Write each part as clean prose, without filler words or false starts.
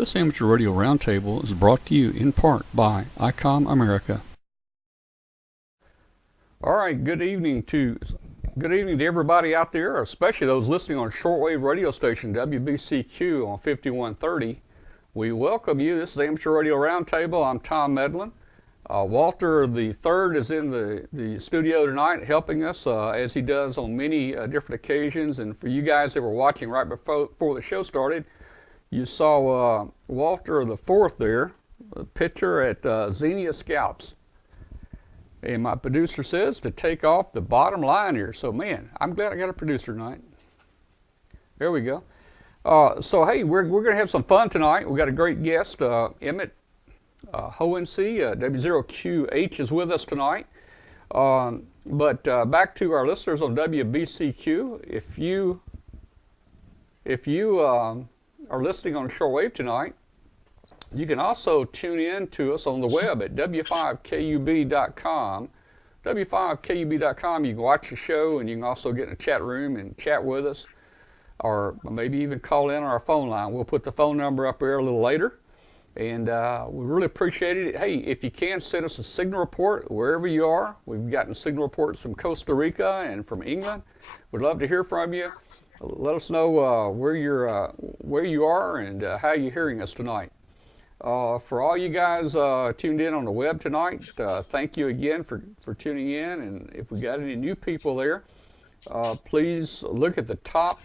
This Amateur Radio Roundtable is brought to you in part by ICOM America. All right, good evening to everybody out there, especially those listening on shortwave radio station WBCQ on 5130. We welcome you. This is the Amateur Radio Roundtable. I'm Tom Medlin. Walter the Third is in the studio tonight helping us as he does on many different occasions. And for you guys that were watching right before the show started, you saw Walter the Fourth there, a pitcher at Xenia Scalps. And my producer says to take off the bottom line here. So, man, I'm glad I got a producer tonight. There we go. So, hey, we're going to have some fun tonight. We got a great guest, Emmett Hohensee, W0QH is with us tonight. But back to our listeners on WBCQ, if you are listening on shortwave tonight, you can also tune in to us on the web at w5kub.com. w5kub.com, you can watch the show, and you can also get in a chat room and chat with us, or maybe even call in on our phone line. We'll put the phone number up there a little later, and we really appreciate it. Hey, if you can, send us a signal report wherever you are. We've gotten signal reports from Costa Rica and from England. We'd love to hear from you. Let us know where you are and how you're hearing us tonight. For all you guys tuned in on the web tonight, thank you again for tuning in. And if we got any new people there, please look at the top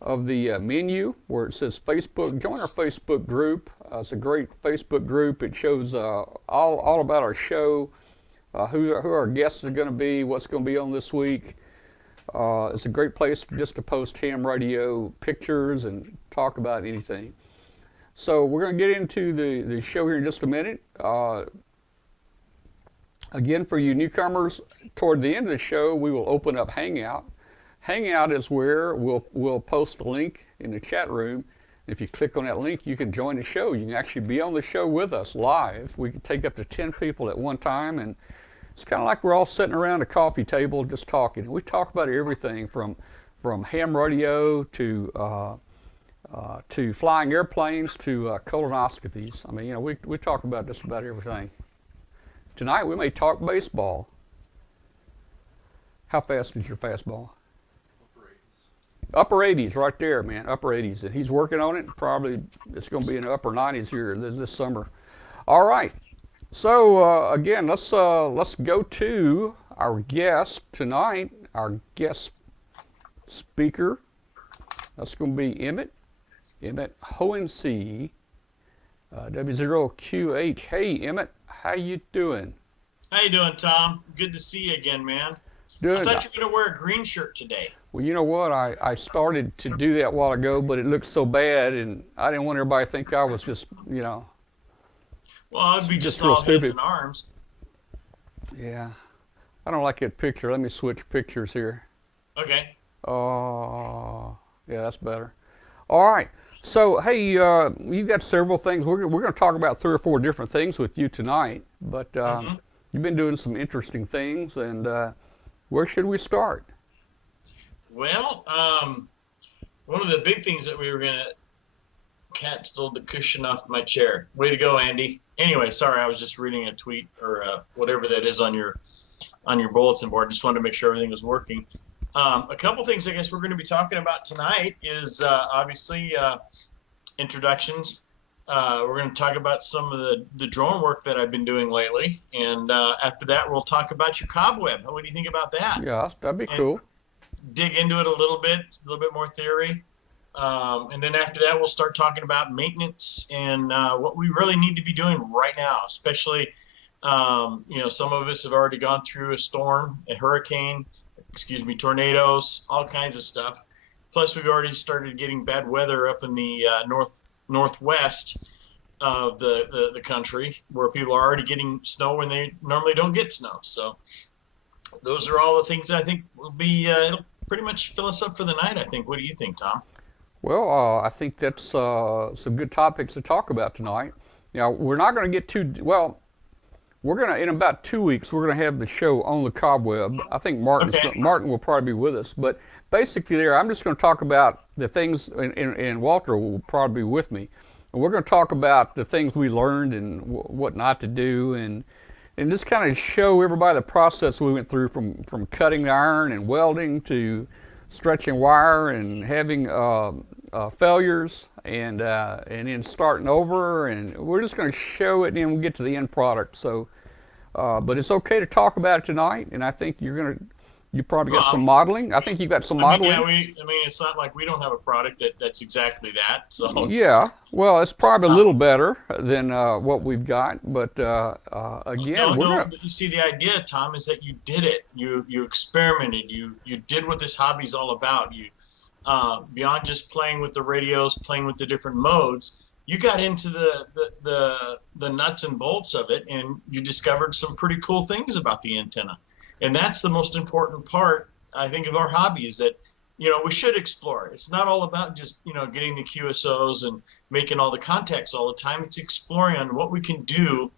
of the menu where it says Facebook. Join our Facebook group. It's a great Facebook group. It shows all about our show, who our guests are going to be, what's going to be on this week. It's a great place just to post ham radio pictures and talk about anything. So we're going to get into the show here in just a minute. Again, for you newcomers, toward the end of the show, we will open up Hangout. Hangout is where we'll post a link in the chat room. If you click on that link, you can join the show. You can actually be on the show with us live. We can take up to 10 people at one time, and it's kind of like we're all sitting around a coffee table just talking. We talk about everything from ham radio to flying airplanes to colonoscopies. I mean, we talk about just about everything. Tonight we may talk baseball. How fast is your fastball? Upper 80s, right there, man. Upper 80s, and he's working on it. Probably it's going to be in the upper 90s here this summer. All right. So again, let's go to our guest tonight. Our guest speaker. That's going to be Emmett Hohensee, W0QH. Hey, Emmett, how you doing? How you doing, Tom? Good to see you again, man. Good. I thought you were going to wear a green shirt today. Well, you know what? I started to do that a while ago, but it looked so bad, and I didn't want everybody to think I was just, Well, I'd be just real all stupid. heads and arms. Yeah. I don't like that picture. Let me switch pictures here. Okay. Oh, yeah, that's better. All right. So, hey, you got several things. We're going to talk about 3 or 4 different things with you tonight, but you've been doing some interesting things, and where should we start? Well, one of the big things that we were going to... Cat stole the cushion off my chair. Way to go, Andy. Anyway, sorry, I was just reading a tweet or whatever that is on your bulletin board. Just wanted to make sure everything was working. A couple things I guess we're going to be talking about tonight is obviously introductions. We're going to talk about some of the drone work that I've been doing lately. And after that, we'll talk about your Cobweb. What do you think about that? Yeah, that'd be cool. Dig into it a little bit more theory. And then after that, we'll start talking about maintenance and what we really need to be doing right now, especially, some of us have already gone through a storm, a hurricane, tornadoes, all kinds of stuff. Plus, we've already started getting bad weather up in the northwest of the country, where people are already getting snow when they normally don't get snow. So those are all the things that I think will be, it'll pretty much fill us up for the night, I think. What do you think, Tom? Well, I think that's some good topics to talk about tonight. Now, we're not going to get too, well, we're going to, in about 2 weeks, we're going to have the show on the Cobweb. I think Martin will probably be with us. But basically there, I'm just going to talk about the things, and Walter will probably be with me. And we're going to talk about the things we learned and what not to do, and just kind of show everybody the process we went through from cutting the iron and welding to stretching wire and having failures and then starting over. And we're just going to show it, and then we'll get to the end product. So, but it's okay to talk about it tonight, and I think you probably got some modeling. I think you got some modeling. Yeah, I mean, it's not like we don't have a product that's exactly that. So yeah, well, it's probably a little better than what we've got, but again, you see, the idea, Tom, is that you did it. You experimented. You did what this hobby's all about. You beyond just playing with the radios, playing with the different modes, you got into the nuts and bolts of it, and you discovered some pretty cool things about the antenna. And that's the most important part, I think, of our hobby, is that, we should explore. It's not all about just, getting the QSOs and making all the contacts all the time. It's exploring on what we can do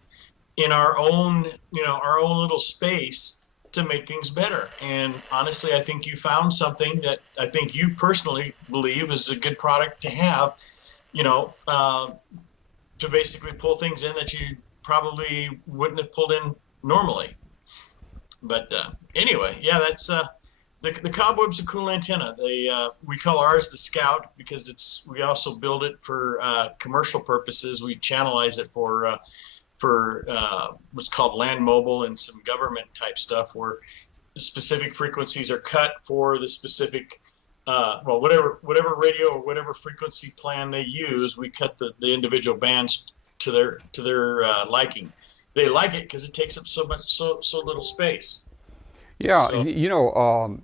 in our own little space to make things better. And honestly, I think you found something that I think you personally believe is a good product to have, to basically pull things in that you probably wouldn't have pulled in normally. But anyway, yeah, that's the Cobweb's a cool antenna. We call ours the Scout because we also build it for commercial purposes. We channelize it for what's called land mobile and some government type stuff, where the specific frequencies are cut for the specific whatever radio or whatever frequency plan they use. We cut the individual bands to their liking. They like it because it takes up so little space. Yeah, so,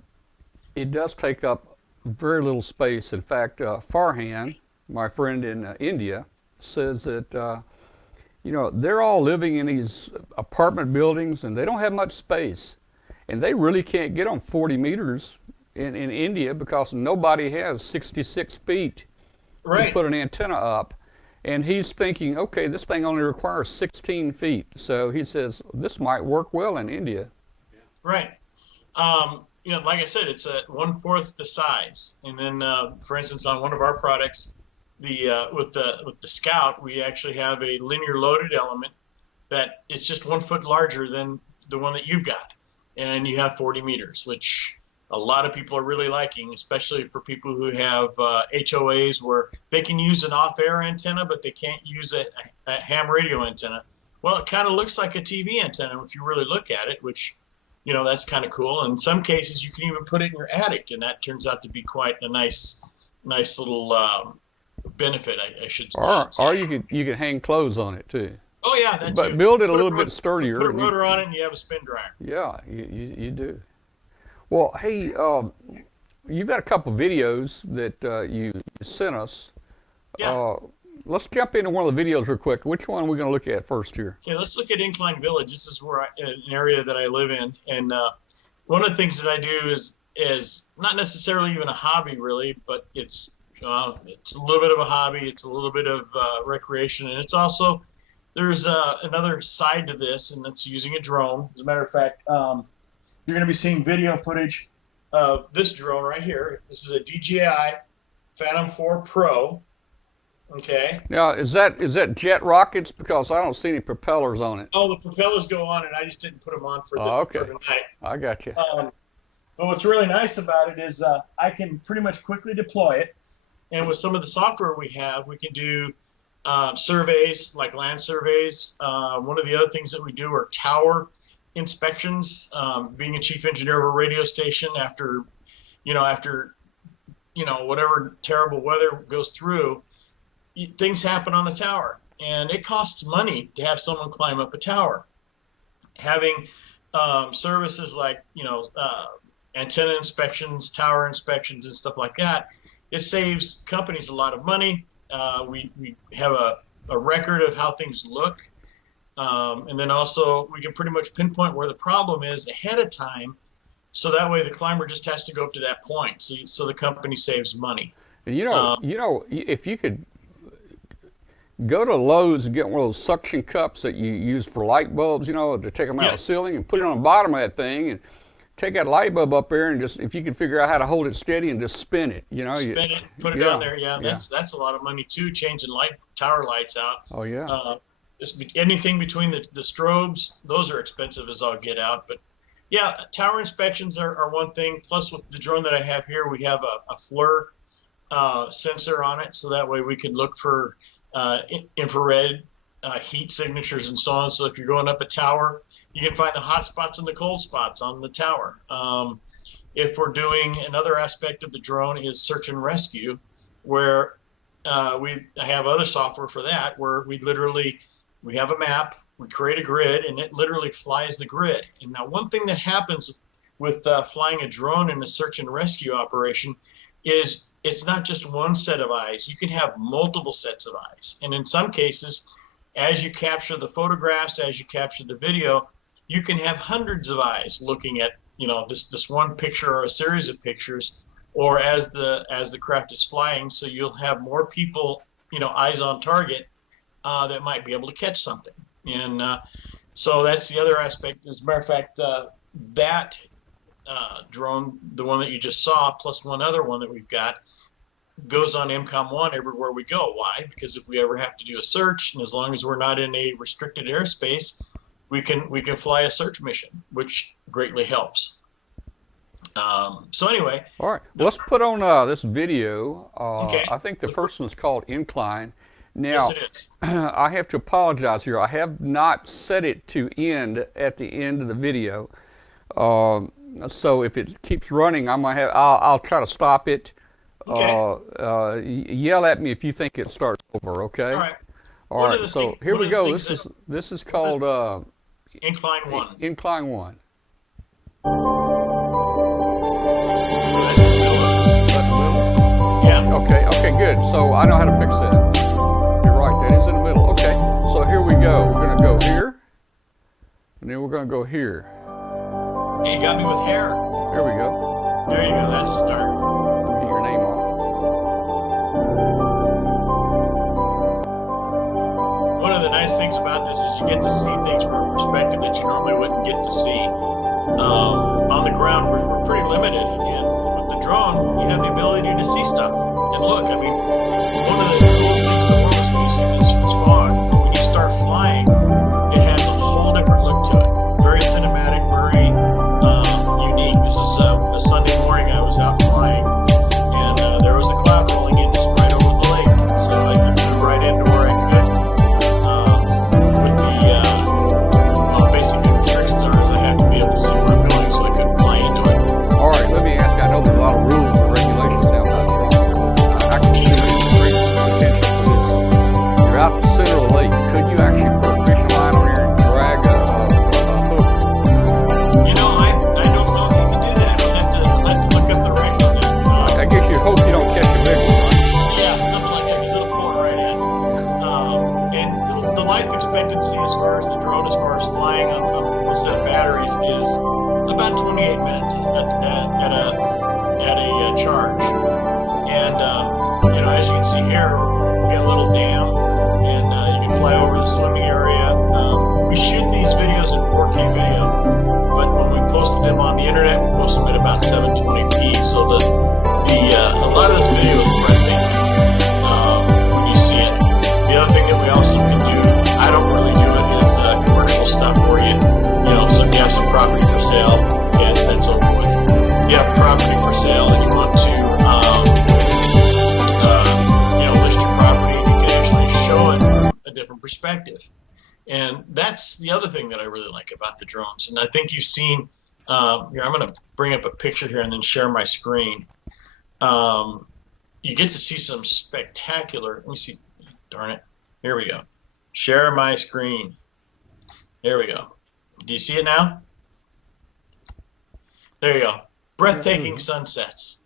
it does take up very little space. In fact, Farhan, my friend in India, says that they're all living in these apartment buildings and they don't have much space, and they really can't get on 40 meters in India because nobody has 66 feet to put an antenna up. And he's thinking, okay, this thing only requires 16 feet. So he says, this might work well in India. Right. Like I said, it's 1/4 the size. And then, for instance, on one of our products, with the Scout, we actually have a linear loaded element that it's just 1 foot larger than the one that you've got. And you have 40 meters, which a lot of people are really liking, especially for people who have HOAs where they can use an off-air antenna, but they can't use a ham radio antenna. Well, it kind of looks like a TV antenna if you really look at it, which, that's kind of cool. And in some cases, you can even put it in your attic, and that turns out to be quite a nice little benefit, I should say. Or you can hang clothes on it too. Oh yeah, that's but build it a little bit sturdier. Put a rotor on it, and you have a spin dryer. Yeah, you do. Well, hey, you've got a couple videos that you sent us. Yeah. Let's jump into one of the videos real quick. Which one are we going to look at first here? Okay, let's look at Incline Village. This is an area that I live in, and one of the things that I do is not necessarily even a hobby, really, but it's a little bit of a hobby. It's a little bit of recreation, and it's also there's another side to this, and that's using a drone. As a matter of fact, you're going to be seeing video footage of this drone right here. This is a DJI Phantom 4 Pro. Okay. Now, is that jet rockets? Because I don't see any propellers on it. Oh, the propellers go on, and I just didn't put them on for the night. I got you. But what's really nice about it is I can pretty much quickly deploy it, and with some of the software we have, we can do surveys, like land surveys. One of the other things that we do are tower inspections. Being a chief engineer of a radio station, after whatever terrible weather goes through, things happen on a tower, and it costs money to have someone climb up a tower. Having services like antenna inspections, tower inspections, and stuff like that, it saves companies a lot of money. We have a record of how things look. And then also we can pretty much pinpoint where the problem is ahead of time, so that way the climber just has to go up to that point. So the company saves money. If you could go to Lowe's and get one of those suction cups that you use for light bulbs, to take them out of the ceiling and put it on the bottom of that thing, and take that light bulb up there and just, if you can figure out how to hold it steady and just spin it, you know. Spin it, put it Yeah, on there. Yeah, yeah. that's a lot of money too. Changing tower lights out. Oh yeah. Anything between the strobes, those are expensive as all get out. But yeah, tower inspections are one thing. Plus, with the drone that I have here, we have a FLIR sensor on it, so that way we can look for infrared heat signatures and so on. So if you're going up a tower, you can find the hot spots and the cold spots on the tower. If we're doing another aspect of the drone is search and rescue, where I have other software for that, where we have a map, we create a grid, and it literally flies the grid. And now one thing that happens with flying a drone in a search and rescue operation is it's not just one set of eyes. You can have multiple sets of eyes. And in some cases, as you capture the photographs, as you capture the video, you can have hundreds of eyes looking at, you know, this one picture or a series of pictures, or as the craft is flying. So you'll have more people, you know, eyes on target that might be able to catch something. And so that's the other aspect. As a matter of fact, that drone, the one that you just saw, plus one other one that we've got, goes on MCOM-1 everywhere we go. Why? Because if we ever have to do a search, and as long as we're not in a restricted airspace, we can fly a search mission, which greatly helps. So anyway. All right. Let's put on this video. Okay. I think the first one's called Incline. Now, Yes, it is. I have to apologize here. I have not set it to end at the end of the video. So if it keeps running, I'll try to stop it. Okay. Yell at me if you think it starts over. Okay. All right. All right. So here we go. This is called Incline 1. Incline 1. That's in the middle of it. Is that in the middle? Yeah. Okay. Okay. Good. So I know how to fix that. You're right. That is in the middle. Okay. So here we go. We're gonna go here, and then we're gonna go here. Hey, you got me with hair. Here we go. There you go. That's the start. Let me get your name off. One of the nice things about this is you get to see things from a perspective that you normally wouldn't get to see. On the ground, we're pretty limited, and with the drone, you have the ability to see stuff. And look, I mean, one of the coolest things in the world is when you see this fog. When you start flying, it has a whole different look to it. Very cinematic, very unique. This is a Sunday morning. I was out flying, and there was a cloud rolling in just right over the lake. And so I flew right into where I could. With the basic restrictions are is I have to be able to see where I'm going, so I couldn't fly into it. All right. Let me ask you. I know there's a lot of rules and regulations now about drones, but I can see great potential for this. You're out in the center of the lake. Could you actually put a fishing line on here and drag a hook? You know, I don't know if you can do that. I'll have to look up the regs on that. I guess you hope you don't catch a big one, right? Yeah, something like that, because it'll pull it right in. And the life expectancy as far as the drone, as far as flying on a set of batteries, is about 28 minutes at a charge. And you know, as you can see here, we got a little dam, and you can fly over the swimming area. We shoot these videos in 4K video, but when we posted them on the internet, we posted them at about 720p. So a lot of this video is breathtaking when you see it. The other thing that we also can do, I don't really do it, is commercial stuff where you have some property for sale, and that's over with. You have property for sale, and you want to list your property, and you can actually show it from a different perspective. And that's the other thing that I really like about the drones. And I think you've seen, here, I'm going to bring up a picture here and then share my screen. You get to see some spectacular, let me see, darn it, here we go. Share my screen. There we go. Do you see it now? There you go. Breathtaking sunsets.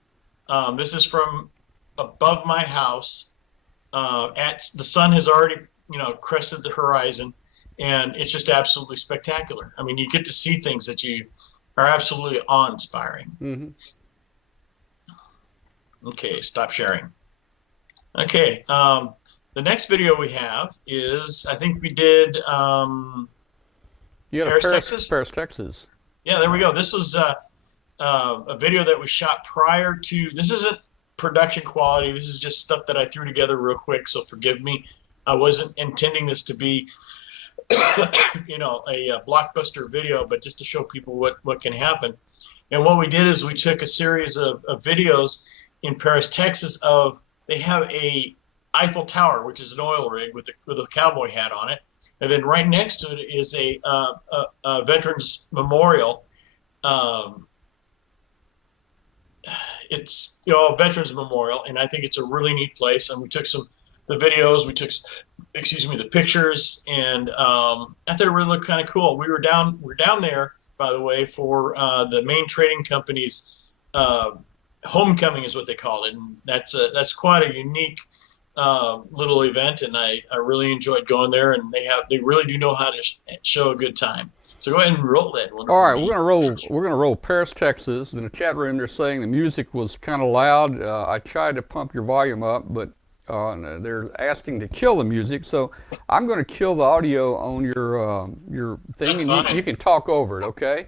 This is from above my house. The sun has already, crested the horizon, and it's just absolutely spectacular. I mean, you get to see things that you are absolutely awe-inspiring. Mm-hmm. Okay, stop sharing. Okay, the next video we have is, I think we did You got Paris, Texas? Paris, Texas. Yeah, there we go. This was a video that was shot prior to. This isn't production quality. This is just stuff that I threw together real quick. So forgive me. I wasn't intending this to be, a blockbuster video, but just to show people what can happen. And what we did is we took a series of videos in Paris, Texas. They have a Eiffel Tower, which is an oil rig with a cowboy hat on it, and then right next to it is a Veterans Memorial. It's a Veterans Memorial, and I think it's a really neat place. And we took the videos, the pictures, and I thought it really looked kind of cool. We're down there, by the way, for the main trading company's homecoming is what they call it, and that's quite a unique little event, and I really enjoyed going there, and they really do know how to show a good time. So go ahead and roll that one. All right, we're gonna roll Paris, Texas. In the chat room, they're saying the music was kind of loud. I tried to pump your volume up, but they're asking to kill the music. So I'm going to kill the audio on your thing, and you can talk over it. Okay.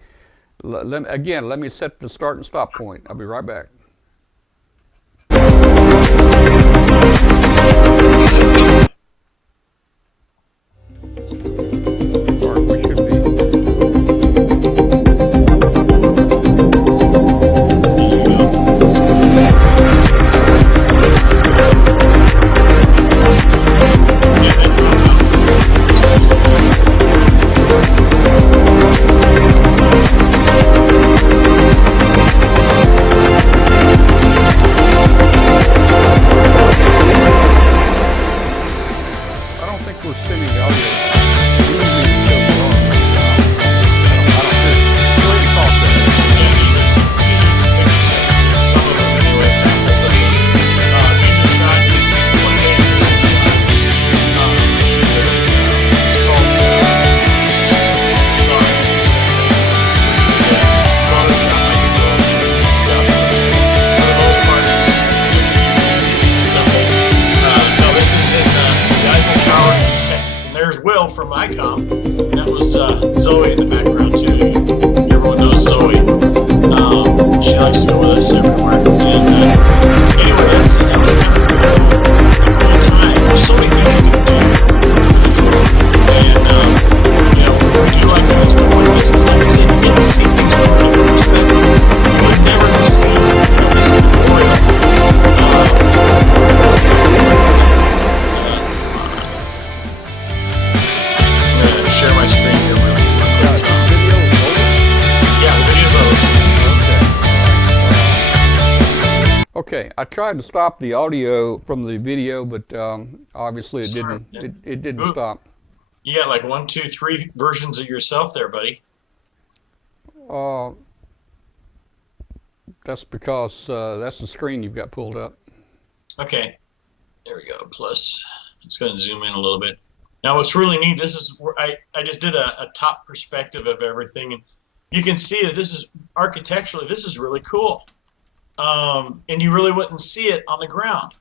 Let me set the start and stop point. I'll be right back. All right, we should be. Zoe in the background too. Everyone knows Zoe. She likes to go with us everywhere. And anyway, that was kind of a cool time. There's so many things you can do with the drone, and we do like doing stuff like this because, like I said, you get to see things from a different perspective. You would never have seen this memorial. Share my screen here real quick. Yeah, the video's over. Okay, I tried to stop the audio from the video, but obviously it didn't stop. You got like 1, 2, 3 versions of yourself there, buddy. That's because that's the screen you've got pulled up. Okay, there we go. Plus, let's go ahead and zoom in a little bit. Now, what's really neat, this is where I just did a top perspective of everything, and you can see that this is architecturally, this is really cool. And you really wouldn't see it on the ground.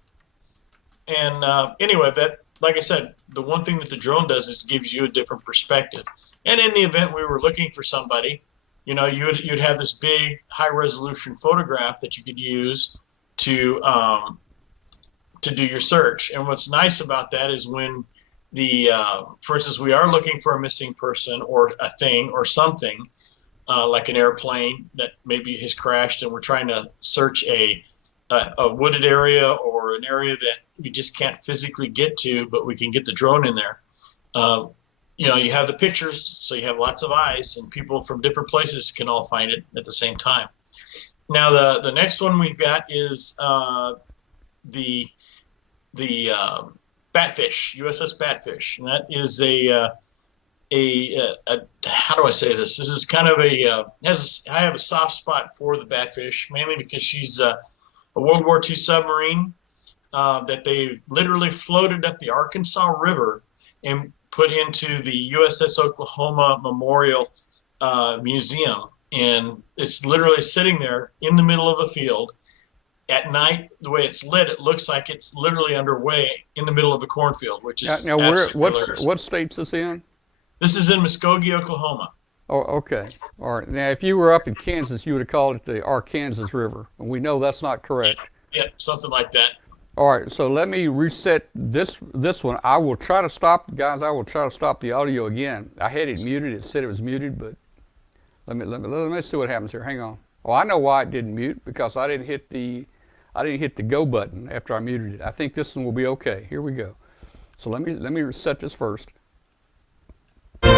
And anyway, like I said, the one thing that the drone does is gives you a different perspective. And in the event we were looking for somebody, you'd have this big high-resolution photograph that you could use to do your search. And what's nice about that is when for instance, we are looking for a missing person or a thing or something, like an airplane that maybe has crashed, and we're trying to search a wooded area or an area that we just can't physically get to, but we can get the drone in there. You have the pictures, so you have lots of eyes, and people from different places can all find it at the same time. Now, the next one we've got is the Batfish, USS Batfish, and that is a how do I say this? This is kind of I have a soft spot for the Batfish, mainly because she's a World War II submarine that they literally floated up the Arkansas River and put into the USS Oklahoma Memorial Museum, and it's literally sitting there in the middle of a field. At night, the way it's lit, it looks like it's literally underway in the middle of a cornfield, which is now what state's this in? This is in Muskogee, Oklahoma. Oh, okay. All right. Now, if you were up in Kansas, you would have called it the Arkansas River, and we know that's not correct. Yeah, something like that. All right. So let me reset this one. I will try to stop, guys. I will try to stop the audio again. I had it muted. It said it was muted, but let me see what happens here. Hang on. Oh, I know why it didn't mute, because I didn't hit the go button after I muted it. I think this one will be okay. Here we go. So let me reset this first. Back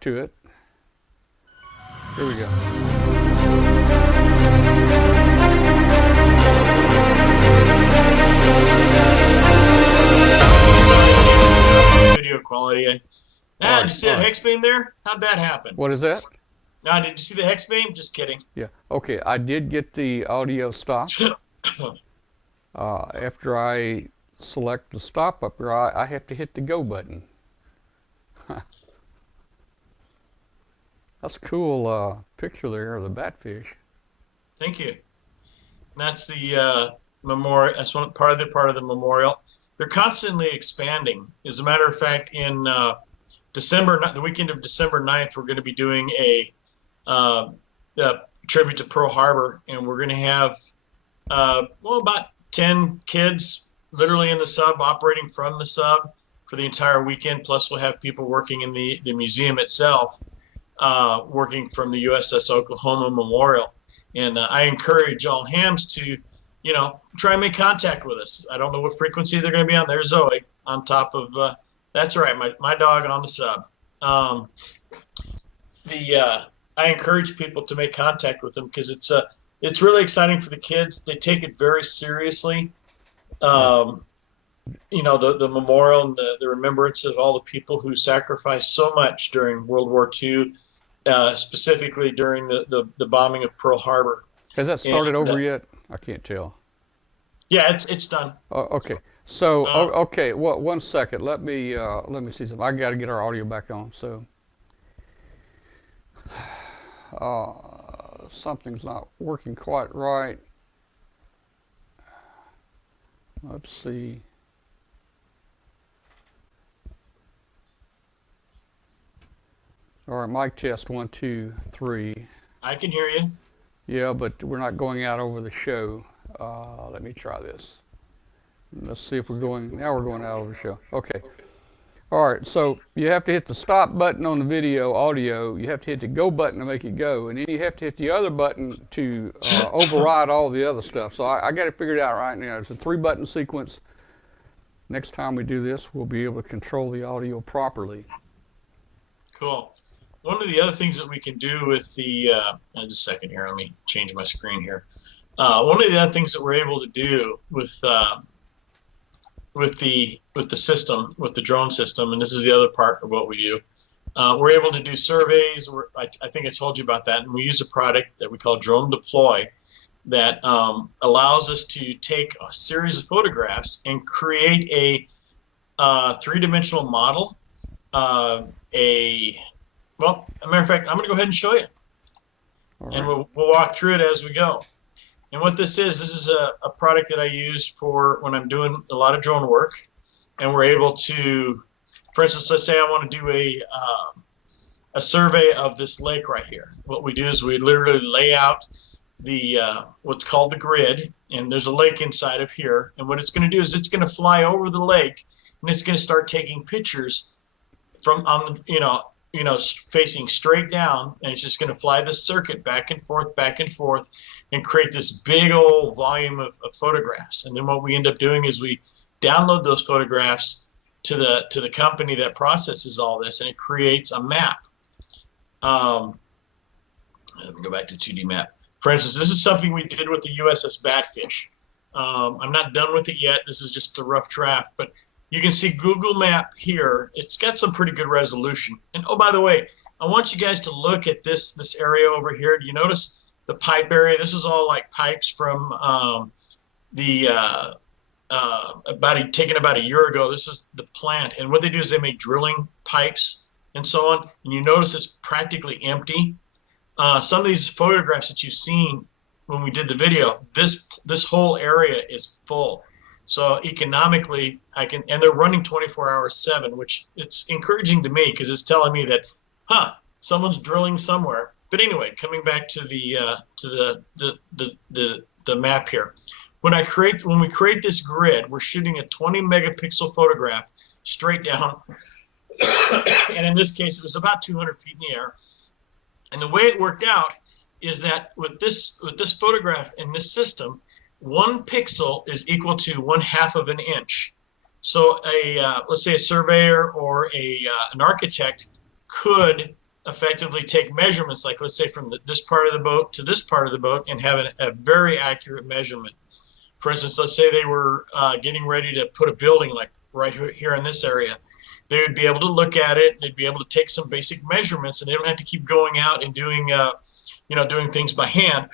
to it. Here we go. Video quality. All Did you see that right. hex beam there? How'd that happen? What is that? Did you see the hex beam? Just kidding. Yeah. Okay. I did get the audio stopped. After I select the stop up here, I have to hit the go button. That's a cool picture there of the batfish. Thank you. That's the memorial. That's part of the memorial. They're constantly expanding. As a matter of fact, in December, the weekend of December 9th, we're going to be doing a tribute to Pearl Harbor, and we're going to have about 10 kids literally in the sub, operating from the sub for the entire weekend. Plus, we'll have people working in the museum itself, working from the USS Oklahoma Memorial. And I encourage all hams to, try and make contact with us. I don't know what frequency they're going to be on. There's Zoe on top of, that's right, my dog on the sub. I encourage people to make contact with them, because it's really exciting for the kids. They take it very seriously. The memorial and the remembrance of all the people who sacrificed so much during World War II, specifically during the bombing of Pearl Harbor. Has that started over yet? I can't tell. Yeah, it's done. Okay. So okay. Well, 1 second. Let me see something. I got to get our audio back on. So something's not working quite right. Let's see. All right, mic test 1, 2, 3. I can hear you. Yeah, but we're not going out over the show. Let me try this. Let's see if we're going. Now we're going out over the show. Okay. All right. So you have to hit the stop button on the video audio. You have to hit the go button to make it go, and then you have to hit the other button to override all the other stuff. So I got it figured out right now. It's a 3-button sequence. Next time we do this, we'll be able to control the audio properly. Cool. One of the other things that we can do with the just a second here, let me change my screen here. One of the other things that we're able to do with the system, with the drone system, and this is the other part of what we do, we're able to do surveys. I think I told you about that, and we use a product that we call Drone Deploy that allows us to take a series of photographs and create a 3-dimensional model. Well, as a matter of fact, I'm going to go ahead and show you. All And right. we'll walk through it as we go. And what this is a product that I use for when I'm doing a lot of drone work. And we're able to, for instance, let's say I want to do a survey of this lake right here. What we do is we literally lay out the what's called the grid, and there's a lake inside of here. And what it's going to do is it's going to fly over the lake, and it's going to start taking pictures from facing straight down, and it's just going to fly this circuit back and forth, and create this big old volume of photographs. And then what we end up doing is we download those photographs to the company that processes all this, and it creates a map. Let me go back to 2D map. For instance, this is something we did with the USS Batfish. I'm not done with it yet. This is just a rough draft, but you can see Google Map here. It's got some pretty good resolution. And oh, by the way, I want you guys to look at this area over here. Do you notice the pipe area? This is all like pipes from taken about a year ago. This was the plant. And what they do is they make drilling pipes and so on. And you notice it's practically empty. Some of these photographs that you've seen when we did the video, this whole area is full. So economically, I can, and they're running 24 hours 7, which it's encouraging to me because it's telling me that, someone's drilling somewhere. But anyway, coming back to the map here. When we create this grid, we're shooting a 20 megapixel photograph straight down. And in this case, it was about 200 feet in the air. And the way it worked out is that with this photograph in this system, 1 pixel is equal to 1/2 of an inch. So let's say a surveyor or an architect could effectively take measurements, like let's say from this part of the boat to this part of the boat, and have a very accurate measurement. For instance, let's say they were getting ready to put a building like right here in this area. They would be able to look at it. They'd be able to take some basic measurements, and they don't have to keep going out and doing things by hand,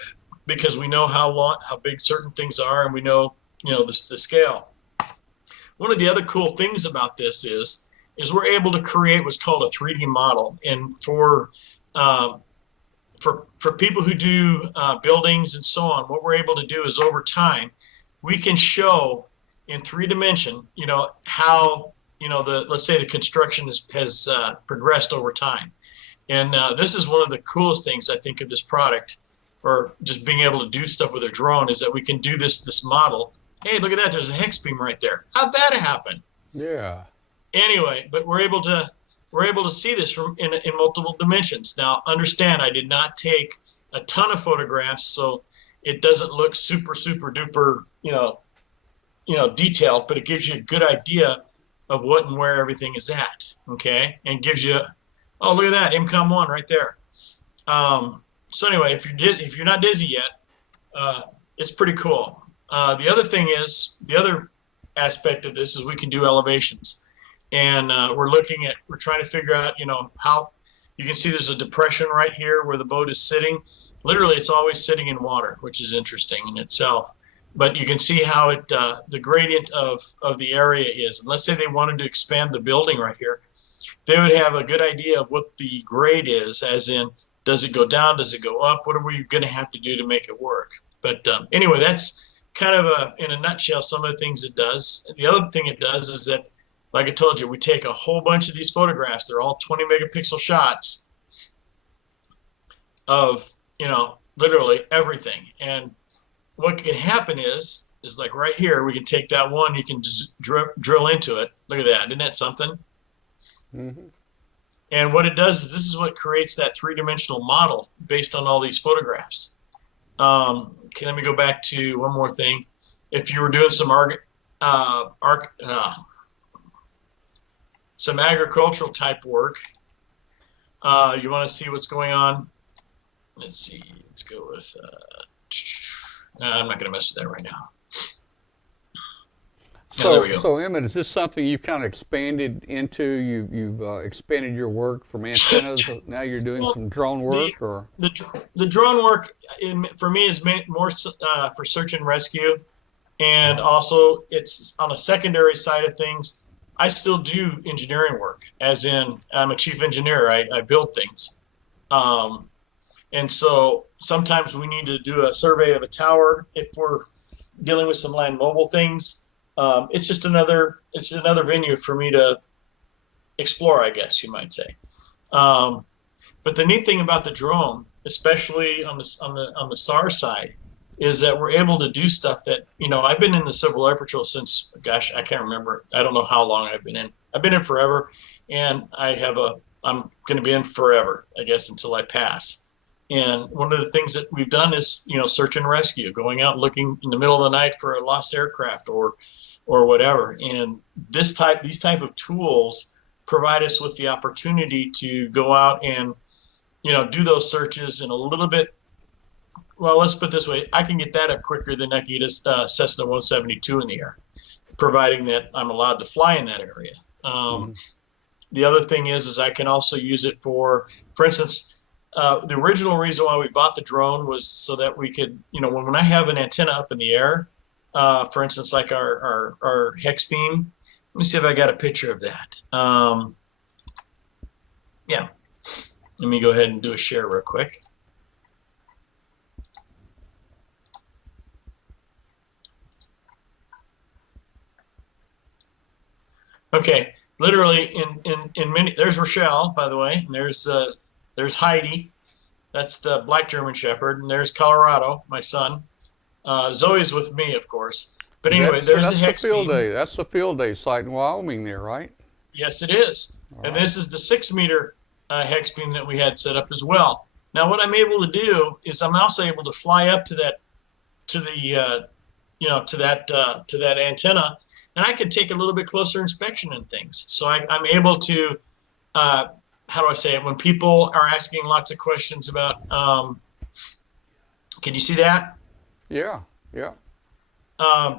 because we know how big certain things are, and we know the scale. One of the other cool things about this is we're able to create what's called a 3D model, and for people who do buildings and so on, what we're able to do is over time we can show in 3D, how let's say the construction has progressed over time. And this is one of the coolest things I think of this product, or just being able to do stuff with a drone, is that we can do this model. Hey, look at that! There's a hex beam right there. How'd that happen? Yeah. Anyway, but we're able to see this from in multiple dimensions. Now, understand, I did not take a ton of photographs, so it doesn't look super duper detailed, but it gives you a good idea of what and where everything is at. Okay, and gives you, oh, look at that, IMCOM 1 right there. So anyway, if you're not dizzy yet, it's pretty cool. The other aspect of this is we can do elevations, and we're trying to figure out, how you can see there's a depression right here where the boat is sitting. Literally, it's always sitting in water, which is interesting in itself. But you can see how the gradient of the area is. And let's say they wanted to expand the building right here, they would have a good idea of what the grade is, as in, does it go down? Does it go up? What are we going to have to do to make it work? But anyway, that's kind of in a nutshell, some of the things it does. The other thing it does is that, like I told you, we take a whole bunch of these photographs. They're all 20 megapixel shots of, literally everything. And what can happen is like right here, we can take that one, you can just drill into it. Look at that. Isn't that something? Mm-hmm. And what it does is this is what creates that 3-dimensional model based on all these photographs. Okay, let me go back to one more thing. If you were doing some some agricultural type work, you want to see what's going on. Let's see. Let's go with. I'm not going to mess with that right now. There we go. So Emmett, is this something you've kind of expanded into? You've expanded your work from antennas. Now you're doing some drone work, or the drone work for me is more for search and rescue, and also it's on a secondary side of things. I still do engineering work, as in I'm a chief engineer. I build things, and so sometimes we need to do a survey of a tower if we're dealing with some land mobile things. It's just another venue for me to explore, I guess you might say. But the neat thing about the drone, especially on the SAR side, is that we're able to do stuff that, I've been in the Civil Air Patrol since, gosh, I can't remember. I don't know how long I've been in. I've been in forever, and I'm going to be in forever, I guess, until I pass. And one of the things that we've done is, search and rescue, going out and looking in the middle of the night for a lost aircraft or whatever. And these type of tools provide us with the opportunity to go out and, do those searches in a little bit. Well, let's put it this way. I can get that up quicker than I can get a Cessna 172 in the air, providing that I'm allowed to fly in that area. The other thing is I can also use it for instance, the original reason why we bought the drone was so that we could, when I have an antenna up in the air, for instance, like our hex beam. Let me see if I got a picture of that. Yeah. Let me go ahead and do a share real quick. Okay, literally in many. There's Rochelle, by the way, and there's Heidi. That's the black German Shepherd, and there's Colorado, my son. Zoe's with me, of course. But anyway, there's the That's the hex field beam. day. That's the field day site in Wyoming there, right? Yes, it is. All And right. this is the 6 meter hex beam that we had set up as well. Now, what I'm able to do is I'm also able to fly up to that to the to that antenna, and I can take a little bit closer inspection and things. So I'm able to how do I say it? When people are asking lots of questions about, can you see that? Yeah, yeah.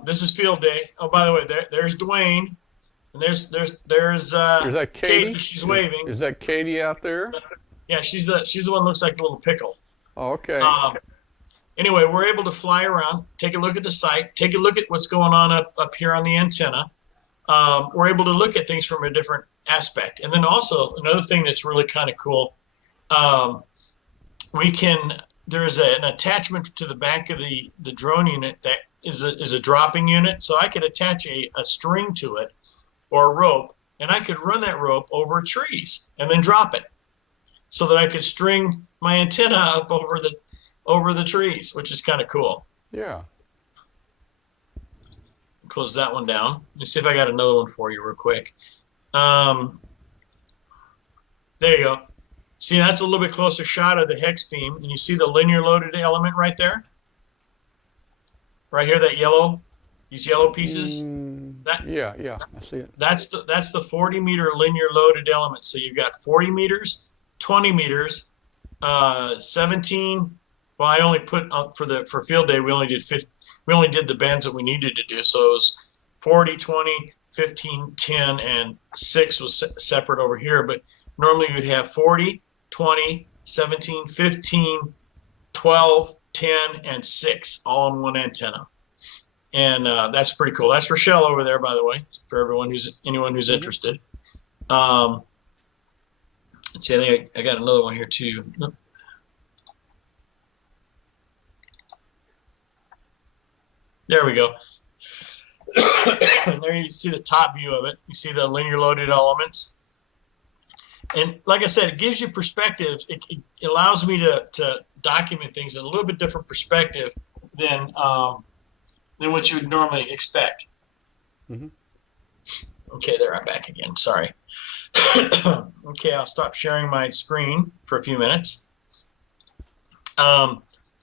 This is field day. Oh, by the way, there's Dwayne, and there's Is that Katie. Katie? She's waving. Is that Katie out there? Yeah, she's the one that looks like a little pickle. Oh, okay. Um, anyway, we're able to fly around, take a look at the site, take a look at what's going on up here on the antenna. We're able to look at things from a different aspect. And then also another thing that's really kind of cool, um, there's an attachment to the back of the drone unit that is a dropping unit. So I could attach a string to it or a rope, and I could run that rope over trees and then drop it so that I could string my antenna up over the trees, which is kind of cool. Yeah. Close that one down. Let me see if I got another one for you real quick. Um, there you go. See, that's a little bit closer shot of the hex beam, and you see the linear loaded element right there? Right here, these yellow pieces. Yeah, yeah. I see it. That's the 40 meter linear loaded element. So you've got 40 meters, 20 meters, 17. Well, I only put for field day, we only did 50. We only did the bands that we needed to do. So it was 40, 20, 15, 10, and 6 was separate over here. But normally you'd have 40, 20, 17, 15, 12, 10, and 6 all in one antenna. And that's pretty cool. That's Rochelle over there, by the way, for anyone who's interested. Let's see, I think I got another one here too. There we go. There you see the top view of it. You see the linear loaded elements. And like I said, it gives you perspective. It allows me to document things in a little bit different perspective than what you would normally expect. Mm-hmm. Okay, there I'm back again. Sorry. Okay, I'll stop sharing my screen for a few minutes.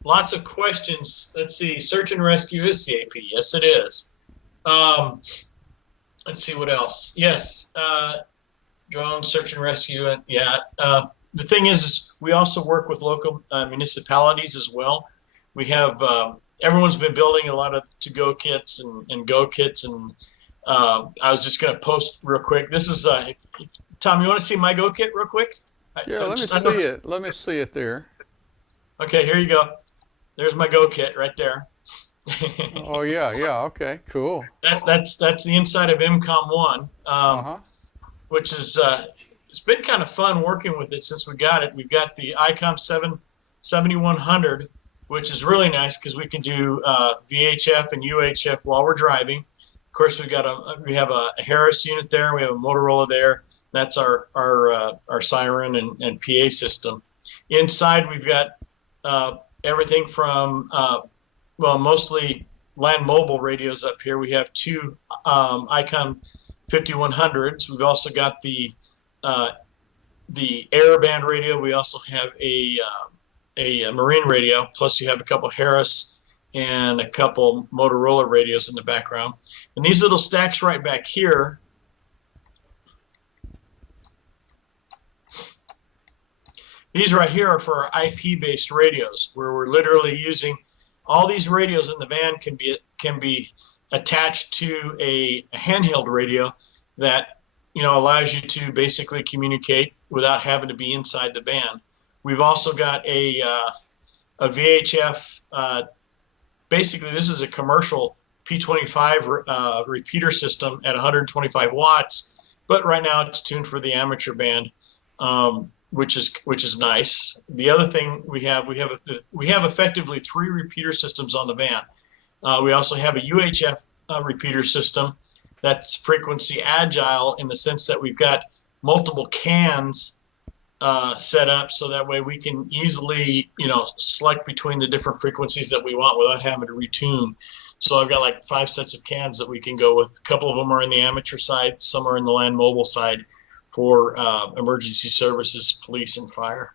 Lots of questions. Let's see. Search and rescue is CAP. Yes, it is. Let's see what else. Yes. Drone search and rescue. And yeah. The thing is we also work with local municipalities as well. We have everyone's been building a lot of to-go kits and go kits, and I was just going to post real quick. This is Tom. You want to see my go kit real quick? Yeah, let me see it. Let me see it there. Okay, here you go. There's my go kit right there. Oh yeah, yeah. Okay, cool. That's the inside of MCOM 1, which is it's been kind of fun working with it since we got it. We've got the ICOM 7100, which is really nice because we can do VHF and UHF while we're driving. Of course, we have a Harris unit there. We have a Motorola there. That's our siren and PA system. Inside, we've got everything from mostly land mobile radios up here. We have two ICOM 5100s. We've also got the air band radio. We also have a marine radio. Plus, you have a couple Harris and a couple Motorola radios in the background. And these little stacks right back here, these right here are for our IP-based radios, where we're literally using all these radios in the van can be attached to a handheld radio that allows you to basically communicate without having to be inside the van. We've also got a VHF. Basically, this is a commercial P25 repeater system at 125 watts, but right now it's tuned for the amateur band. Which is nice. The other thing we have effectively 3 repeater systems on the van. We also have a UHF repeater system, that's frequency agile in the sense that we've got multiple cans set up, so that way we can easily, select between the different frequencies that we want without having to retune. So I've got like 5 sets of cans that we can go with. A couple of them are in the amateur side, some are in the land mobile side for emergency services, police, and fire.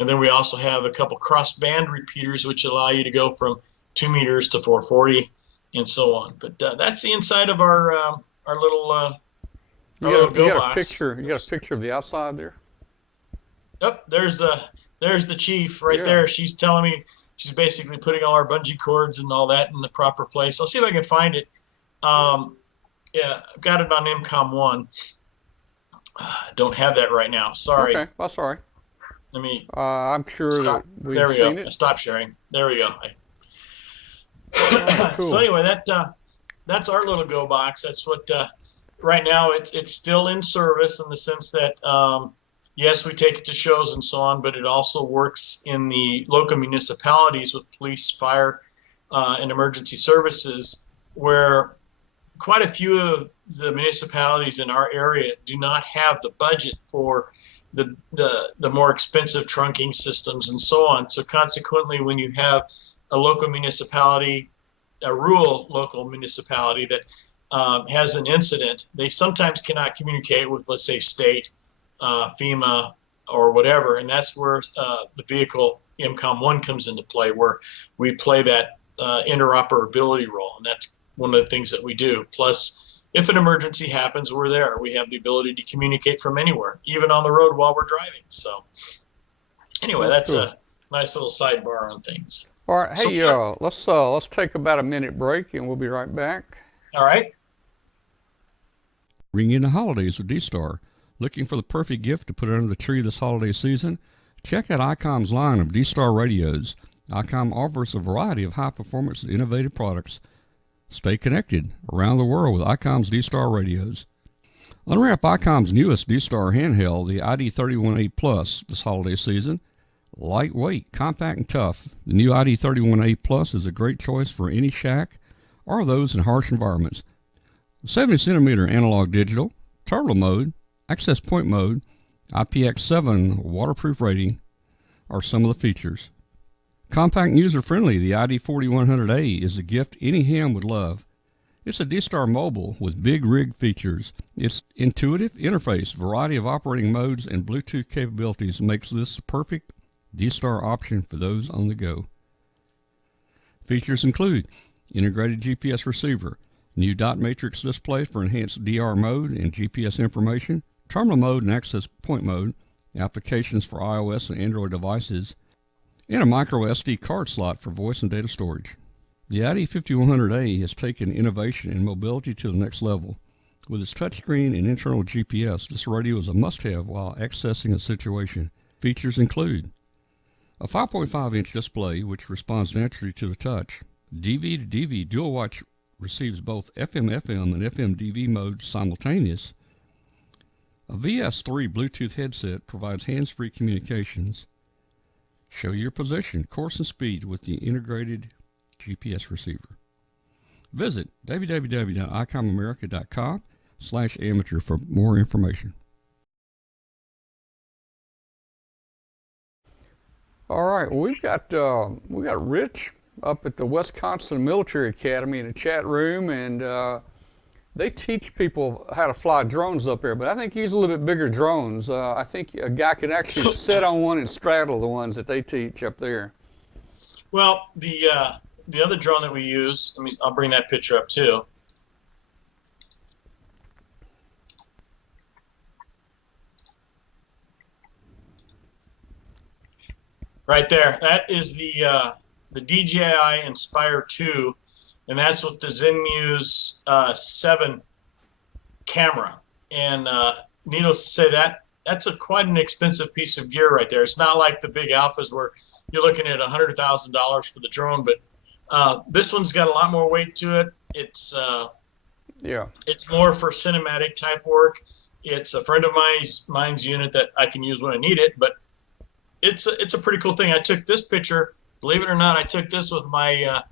And then we also have a couple cross-band repeaters, which allow you to go from 2 meters to 440 and so on. But that's the inside of our little go box. You got a picture of the outside there? Yep, there's the chief right there. She's telling me, she's basically putting all our bungee cords and all that in the proper place. I'll see if I can find it. Yeah, I've got it on MCOM 1. Don't have that right now. Sorry. Okay, that's all right. Let me. I'm sure that we've there we seen go. it. Stop sharing. There we go. Right, cool. So anyway, that's our little go box. That's what. Right now, it's still in service in the sense that yes, we take it to shows and so on, but it also works in the local municipalities with police, fire, and emergency services, where quite a few of the municipalities in our area do not have the budget for the more expensive trunking systems and so on. So consequently, when you have a local municipality, a rural local municipality that has an incident, they sometimes cannot communicate with, let's say, state, FEMA, or whatever, and that's where the vehicle MCOM 1 comes into play, where we play that interoperability role, and that's one of the things that we do. Plus, if an emergency happens, we're there. We have the ability to communicate from anywhere, even on the road while we're driving. So anyway, that's cool. A nice little sidebar on things. All right, hey, let's take about a minute break, and we'll be right back. All right. Ring in the holidays with D-Star. Looking for the perfect gift to put under the tree this holiday season? Check out ICOM's line of D-Star radios. ICOM offers a variety of high-performance and innovative products. Stay connected around the world with ICOM's D-Star radios. Unwrap ICOM's newest D-Star handheld, the ID31A Plus, this holiday season. Lightweight, compact, and tough, the new ID31A Plus is a great choice for any shack or those in harsh environments. 70-centimeter analog digital, turbo mode, access point mode, IPX7 waterproof rating are some of the features. Compact and user-friendly, the ID4100A is a gift any ham would love. It's a D-Star mobile with big rig features. Its intuitive interface, variety of operating modes, and Bluetooth capabilities makes this the perfect D-Star option for those on the go. Features include integrated GPS receiver, new dot matrix display for enhanced DR mode and GPS information, terminal mode and access point mode, applications for iOS and Android devices, and a micro SD card slot for voice and data storage. The ID5100A has taken innovation and mobility to the next level. With its touchscreen and internal GPS, this radio is a must-have while accessing a situation. Features include a 5.5-inch display which responds naturally to the touch. DV to DV dual watch receives both FM/FM and FM/DV modes simultaneous. A VS3 Bluetooth headset provides hands-free communications. Show your position, course, and speed with the integrated GPS receiver. Visit www.icomamerica.com/amateur for more information. All right, well, we got Rich up at the Wisconsin Military Academy in the chat room, and they teach people how to fly drones up there, but I think use a little bit bigger drones. I think a guy can actually sit on one and straddle the ones that they teach up there. Well, the other drone that we use, I'll bring that picture up too. Right there, that is the DJI Inspire 2, and that's with the Zenmuse 7 camera. And needless to say, that's quite an expensive piece of gear right there. It's not like the big alphas where you're looking at $100,000 for the drone, but this one's got a lot more weight to it. It's more for cinematic type work. It's a friend of mine's unit that I can use when I need it, but it's a pretty cool thing. I took this picture, believe it or not, I took this with my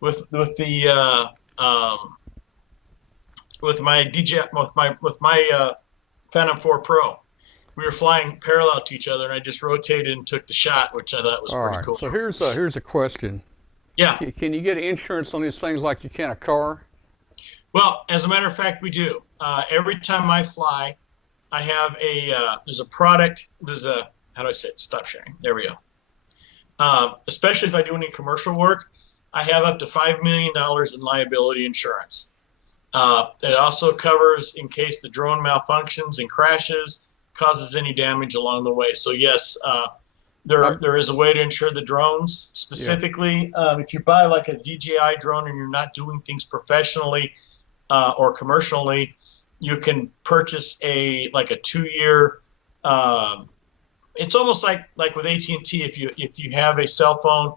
with the with my DJ with my Phantom 4 Pro. We were flying parallel to each other, and I just rotated and took the shot, which I thought was All pretty right. cool. So here's a question. Yeah. Can you get insurance on these things like you can a car? Well, as a matter of fact, we do. Every time I fly, I have there's a product. There's a how do I say it? Stop sharing. There we go. Especially if I do any commercial work, I have up to $5 million in liability insurance. It also covers in case the drone malfunctions and crashes, causes any damage along the way. So yes, there is a way to insure the drones specifically. Yeah. If you buy like a DJI drone and you're not doing things professionally or commercially, you can purchase a 2-year. It's almost like with AT&T. If you have a cell phone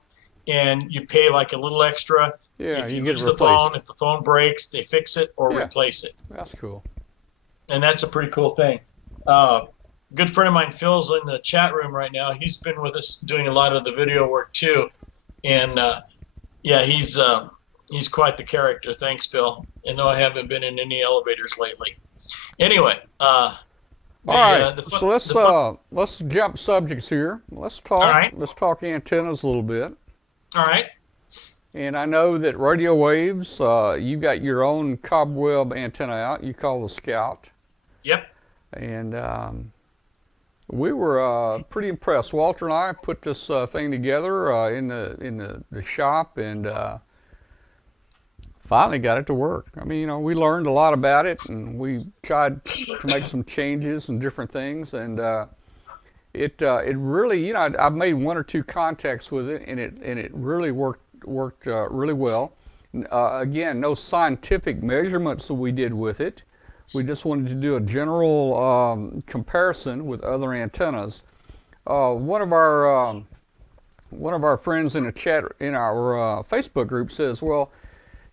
and you pay like a little extra. Yeah, if you lose get the replaced. phone, if the phone breaks, they fix it or replace it. That's cool. And that's a pretty cool thing. Good friend of mine, Phil's in the chat room right now. He's been with us doing a lot of the video work too, and he's quite the character. Thanks, Phil. I know I haven't been in any elevators lately. Anyway, all right. So let's jump subjects here. Let's talk. All right. Let's talk antennas a little bit. All right. And I know that RadioWavz, you got your own Cobweb antenna out. You call the Scout. Yep. And we were pretty impressed. Walter and I put this thing together in the shop, and finally got it to work. I mean, we learned a lot about it, and we tried to make some changes and different things, and it really, I've made 1 or 2 contacts with it, and it really worked really well. Again, no scientific measurements that we did with it. We just wanted to do a general comparison with other antennas. One of our friends in the chat in our Facebook group says, well,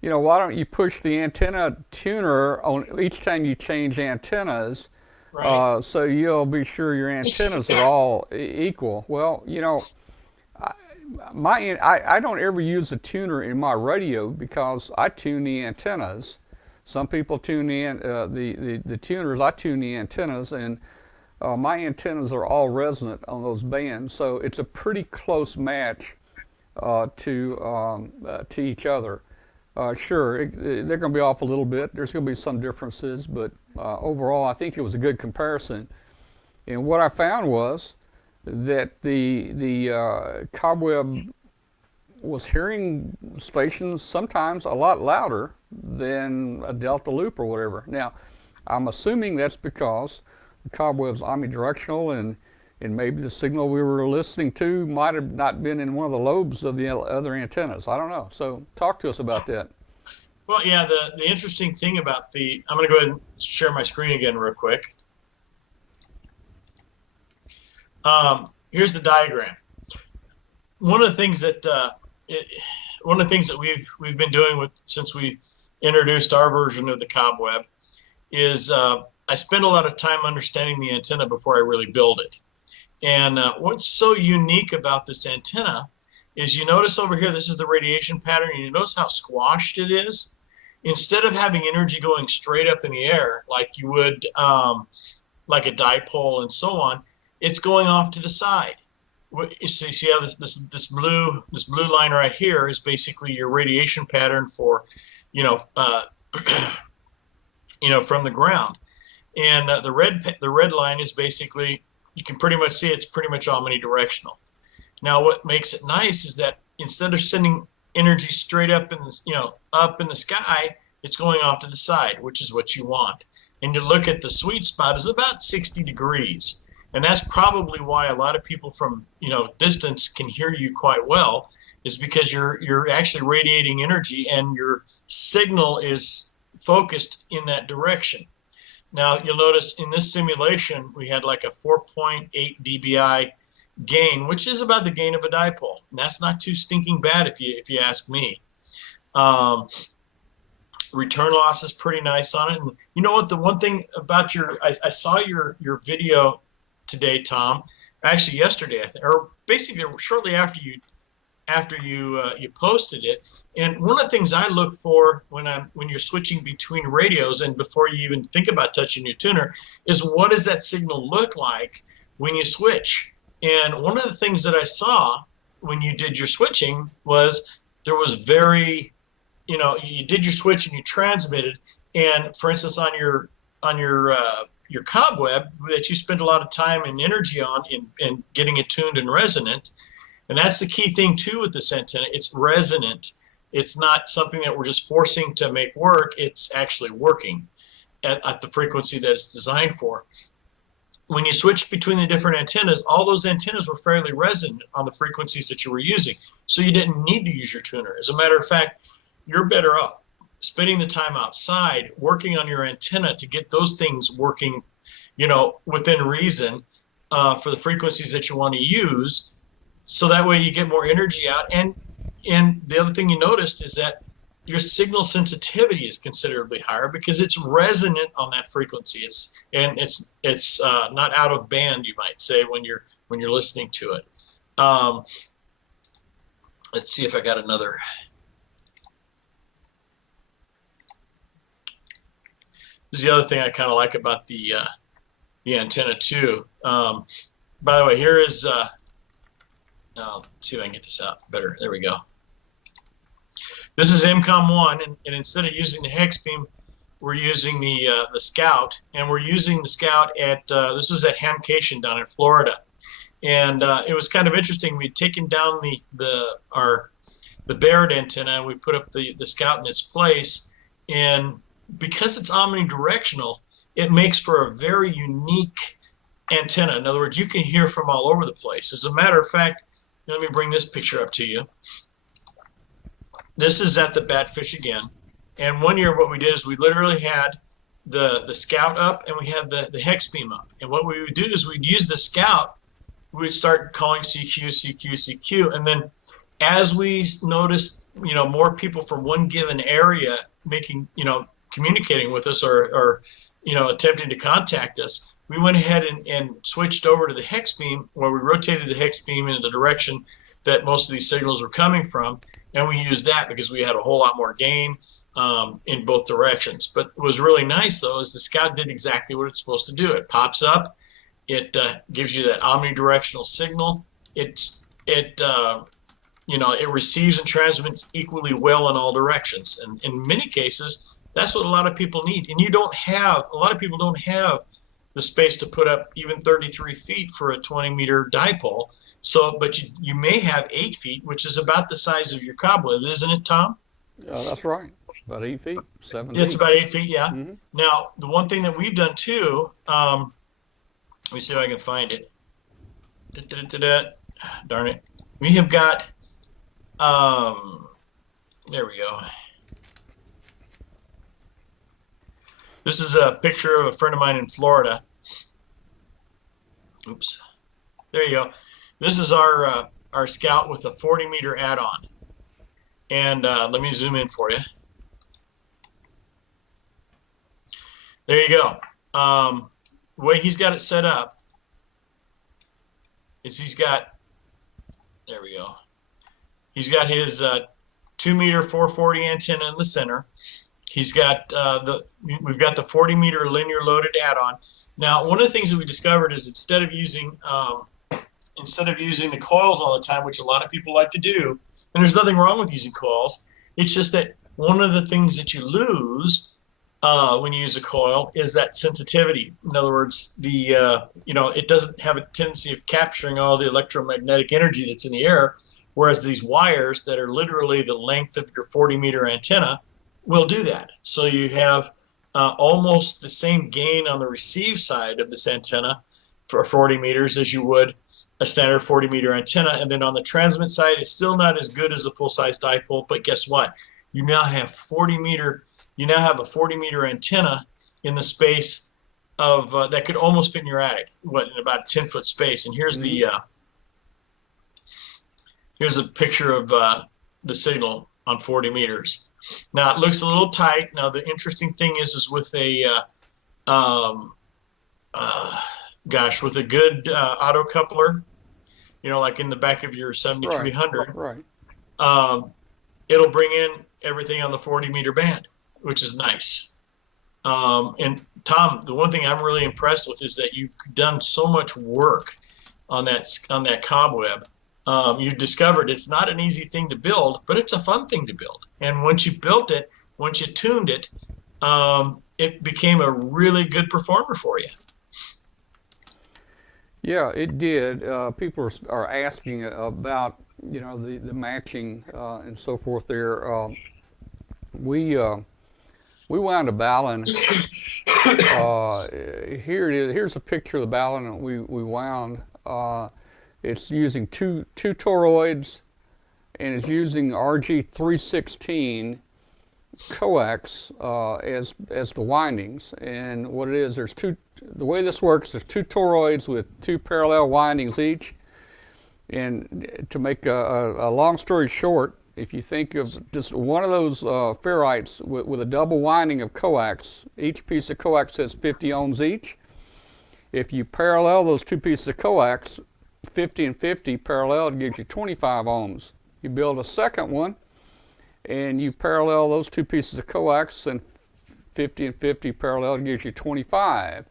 why don't you push the antenna tuner on each time you change antennas, right. So you'll be sure your antennas are all equal. Well, I don't ever use a tuner in my radio because I tune the antennas. Some people tune the tuners. I tune the antennas, and my antennas are all resonant on those bands, so it's a pretty close match to each other. Sure, they're going to be off a little bit. There's going to be some differences, but overall, I think it was a good comparison. And what I found was that the Cobweb was hearing stations sometimes a lot louder than a Delta loop or whatever. Now, I'm assuming that's because the Cobweb's omnidirectional, and maybe the signal we were listening to might have not been in one of the lobes of the other antennas. I don't know. So talk to us about that. Well, yeah, the interesting thing about I'm going to go ahead and share my screen again real quick. Here's the diagram. One of the things that we've been doing since we introduced our version of the Cobweb is I spend a lot of time understanding the antenna before I really build it. And what's so unique about this antenna is you notice over here, this is the radiation pattern, and you notice how squashed it is. Instead of having energy going straight up in the air like you would like a dipole and so on, it's going off to the side. So you see how this blue line right here is basically your radiation pattern for, from the ground, and the red line is basically, you can pretty much see it's pretty much omnidirectional. Now, what makes it nice is that instead of sending energy straight up in the sky, it's going off to the side, which is what you want. And you look at the sweet spot is about 60 degrees. And that's probably why a lot of people from distance can hear you quite well, is because you're actually radiating energy and your signal is focused in that direction. Now you'll notice in this simulation we had like a 4.8 dBi gain, which is about the gain of a dipole. And that's not too stinking bad if you ask me. Return loss is pretty nice on it. And you know what? The one thing about I saw your video today, Tom, actually yesterday, I think, or basically shortly after you posted it, And one of the things I look for when you're switching between radios, and before you even think about touching your tuner, is what does that signal look like when you switch? And one of the things that I saw when you did your switching was there was you did your switch and you transmitted, and for instance on your Cobweb that you spend a lot of time and energy on in getting it tuned and resonant. And that's the key thing too with this antenna. It's resonant. It's not something that we're just forcing to make work. It's actually working at the frequency that it's designed for. When you switch between the different antennas, all those antennas were fairly resonant on the frequencies that you were using. So you didn't need to use your tuner. As a matter of fact, you're better off spending the time outside working on your antenna to get those things working, within reason for the frequencies that you want to use. So that way you get more energy out. And the other thing you noticed is that your signal sensitivity is considerably higher because it's resonant on that frequency. It's not out of band, you might say, when you're listening to it. Let's see if I got another. This is the other thing I kind of like about the antenna too. By the way, here is. Let's see if I can get this out better. There we go. This is MCOM1, and instead of using the hex beam, we're using the Scout, and we're using the Scout at this was at Hamcation down in Florida, and it was kind of interesting. We'd taken down the Barrett antenna, and we put up the Scout in its place, and because it's omnidirectional, it makes for a very unique antenna. In other words, you can hear from all over the place. As a matter of fact, let me bring this picture up to you. This is at the Batfish again. And one year what we did is we literally had the Scout up and we had the hex beam up. And what we would do is we'd use the Scout, we would start calling CQ, CQ, CQ. And then as we noticed, more people from one given area communicating with us or attempting to contact us, we went ahead and switched over to the hex beam, where we rotated the hex beam in the direction that most of these signals were coming from, and we used that because we had a whole lot more gain in both directions. But what was really nice though is the Scout did exactly what it's supposed to do. It pops up, it gives you that omnidirectional signal. It receives and transmits equally well in all directions, and in many cases that's what a lot of people need. And a lot of people don't have the space to put up even 33 feet for a 20-meter dipole. So, but you may have 8 feet, which is about the size of your Cobweb, isn't it, Tom? Yeah, that's right. About 8 feet, 7 It's feet. about 8 feet, yeah. Mm-hmm. Now, the one thing that we've done too, let me see if I can find it. Darn it. We have got, there we go. This is a picture of a friend of mine in Florida. Oops. There you go. This is our Scout with a 40-meter add-on. And let me zoom in for you. There you go. The way he's got it set up is there we go. He's got his 2-meter 440 antenna in the center. He's got we've got the 40-meter linear loaded add-on. Now, one of the things that we discovered is instead of using the coils all the time, which a lot of people like to do, and there's nothing wrong with using coils, it's just that one of the things that you lose when you use a coil is that sensitivity. In other words, it doesn't have a tendency of capturing all the electromagnetic energy that's in the air, whereas these wires that are literally the length of your 40-meter antenna will do that. So you have almost the same gain on the receive side of this antenna for 40 meters as you would a standard 40-meter antenna. And then on the transmit side, it's still not as good as a full-size dipole, but guess what? You now have a 40-meter antenna in the space of that could almost fit in your attic, in about a 10-foot space. And here's here's a picture of the signal on 40 meters. Now it looks a little tight. Now the interesting thing is with a with a good auto coupler, like in the back of your 7300. Right. it'll bring in everything on the 40-meter band, which is nice. And Tom, the one thing I'm really impressed with is that you've done so much work on that Cobweb. You discovered it's not an easy thing to build, but it's a fun thing to build. And once you built it, once you tuned it, it became a really good performer for you. Yeah, it did. People are asking about, the matching and so forth there. We wound a ballon. Here it is. Here's a picture of the ballon that we wound. It's using two toroids, and it's using RG316 coax as the windings. And what it is, the way this works, there's two toroids with two parallel windings each. And to make a long story short, if you think of just one of those ferrites with a double winding of coax, each piece of coax has 50 ohms each. If you parallel those two pieces of coax, 50 and 50 parallel, it gives you 25 ohms. You build a second one, and you parallel those two pieces of coax, and 50 and 50 parallel, it gives you 25.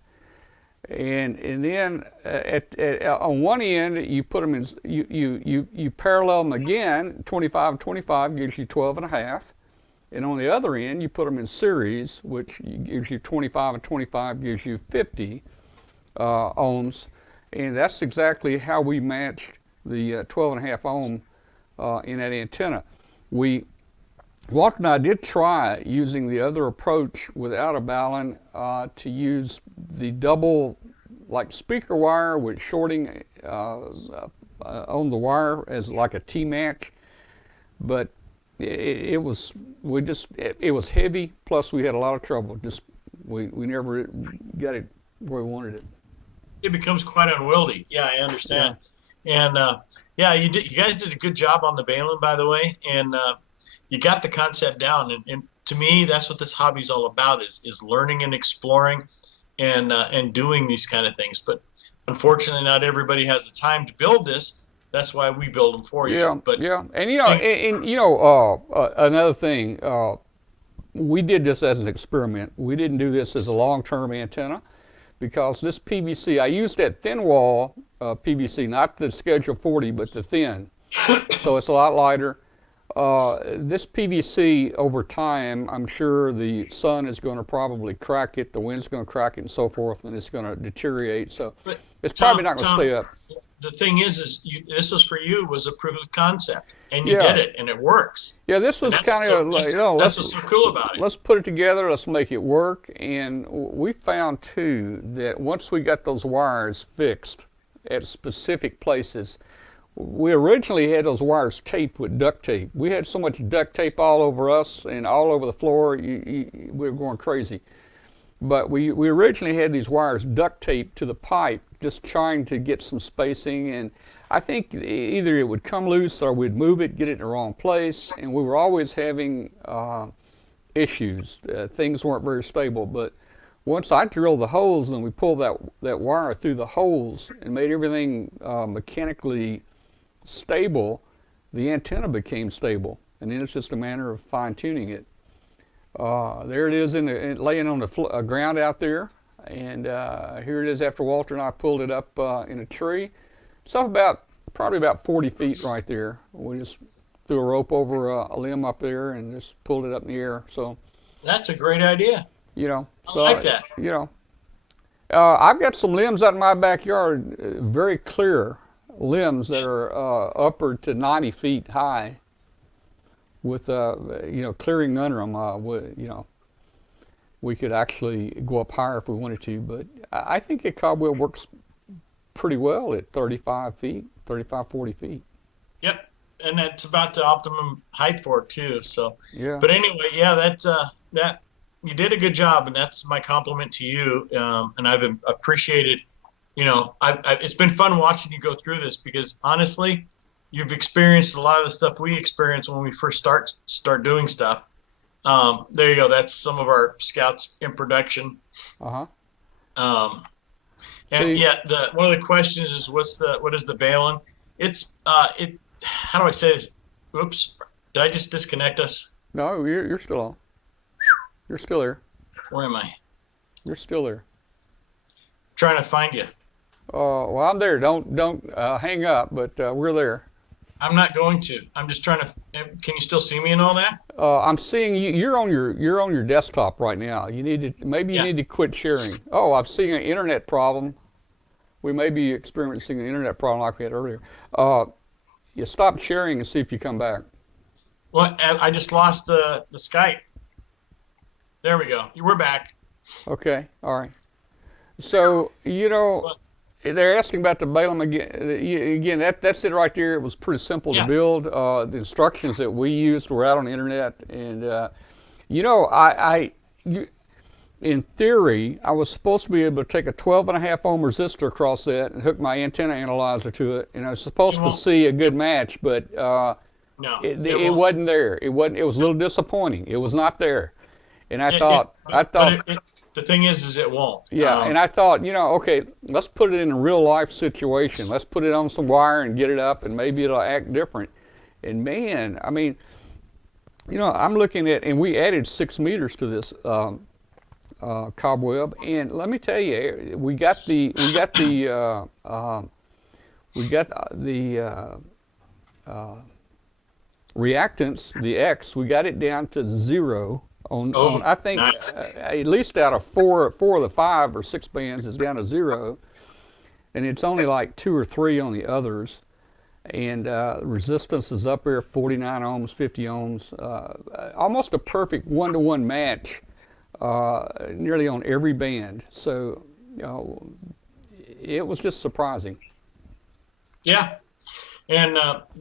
And then on one end you put them in, you parallel them again. 25 and 25 gives you 12 and a half, and on the other end you put them in series, which gives you 25 and 25 gives you 50 ohms, and that's exactly how we matched the 12 and a half ohm in that antenna. Walter and I did try using the other approach without a ballon to use the double, like speaker wire with shorting on the wire as like a T-match, but it was heavy. Plus we had a lot of trouble. We never got it where we wanted it. It becomes quite unwieldy. Yeah, I understand. Yeah. And yeah, you guys did a good job on the balun, by the way, and you got the concept down. And to me, that's what this hobby's all about: is learning and exploring, and doing these kind of things. But unfortunately, not everybody has the time to build this. That's why we build them for you. Yeah, but yeah, and another thing, we did this as an experiment. We didn't do this as a long-term antenna, because this PVC, I used that thin wall PVC, not the Schedule 40, but the thin. So it's a lot lighter. This PVC, over time, I'm sure the sun is going to probably crack it, the wind's going to crack it, and so forth, and it's going to deteriorate. So but it's probably not going to stay up. The thing is this was for you, was a proof of concept, and you did it, and it works. Yeah, this was kind of like, that's what's so cool about it. Let's put it together, let's make it work. And we found too that once we got those wires fixed at specific places, we originally had those wires taped with duct tape. We had so much duct tape all over us and all over the floor, we were going crazy. But we originally had these wires duct taped to the pipe, just trying to get some spacing, and I think either it would come loose or we'd move it, get it in the wrong place, and we were always having issues. Things weren't very stable. But once I drilled the holes and we pulled that wire through the holes and made everything mechanically stable, the antenna became stable, and then it's just a matter of fine-tuning it. There it is laying on the ground out there, and here it is after Walter and I pulled it up in a tree. It's up probably about 40 feet right there. We just threw a rope over a limb up there and just pulled it up in the air. So that's a great idea. So, I like that. I've got some limbs out in my backyard, very clear limbs that are upward to 90 feet high, with clearing under them. We could actually go up higher if we wanted to, but I think a Cobweb works pretty well at 35, 40 feet. Yep, and that's about the optimum height for it too. So yeah. But anyway, yeah, that you did a good job, and that's my compliment to you. And I've appreciated. It's been fun watching you go through this, because honestly, you've experienced a lot of the stuff we experienced when we first start doing stuff. There you go. That's some of our scouts in production. And yeah, one of the questions is what is the balun? It's how do I say this? Oops, Did I just disconnect us? No, you're still on. You're still there. Where am I? You're still there. Trying to find you. Well, I'm there. Don't hang up, but we're there. I'm not going to. I'm just trying to. Can you still see me and all that? I'm seeing you. You're on your desktop right now. You need to you need to quit sharing. Oh, I'm seeing an internet problem. We may be experiencing an internet problem like we had earlier. You stop sharing and see if you come back. Well, I just lost the Skype. There we go. We're back. Okay. All right. So they're asking about the Balaam again. Again, that's it right there. It was pretty simple to build. The instructions that we used were out on the internet, and in theory, I was supposed to be able to take a 12.5 ohm resistor across that and hook my antenna analyzer to it, and I was supposed to see a good match, but no, it wasn't there. It wasn't. It was a little disappointing. It was not there, and I thought. The thing is it won't. Yeah, and I thought, okay, let's put it in a real life situation. Let's put it on some wire and get it up, and maybe it'll act different. And man, I mean, I'm looking at, and we added 6 meters to this Cobweb, and let me tell you, we got the reactance, the X, we got it down to 0. On I think nice. At least out of four of the 5 or 6 bands is down to 0, and it's only like 2 or 3 on the others, and resistance is up there 49 ohms, 50 ohms, almost a perfect 1-to-1 match, nearly on every band. So it was just surprising. Yeah, and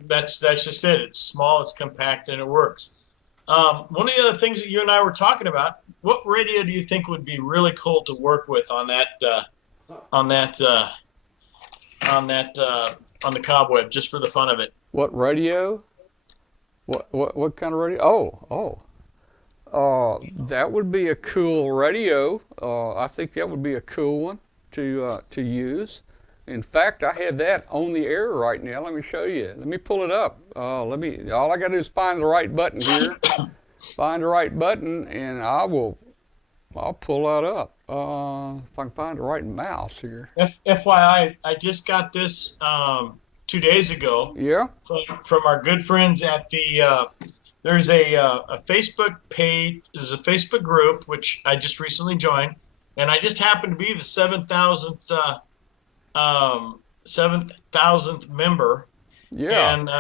that's just it. It's small, it's compact, and it works. One of the other things that you and I were talking about, what radio do you think would be really cool to work with on the Cobweb, just for the fun of it? What radio? What kind of radio? That would be a cool radio. I think that would be a cool one to use. In fact, I have that on the air right now. Let me show you. Let me pull it up. All I got to do is find the right button here. Find the right button, and I'll pull that up. If I can find the right mouse here. FYI, I just got this 2 days ago. Yeah. From our good friends at the. There's a Facebook page. There's a Facebook group which I just recently joined, and I just happened to be the 7,000th member. Yeah. And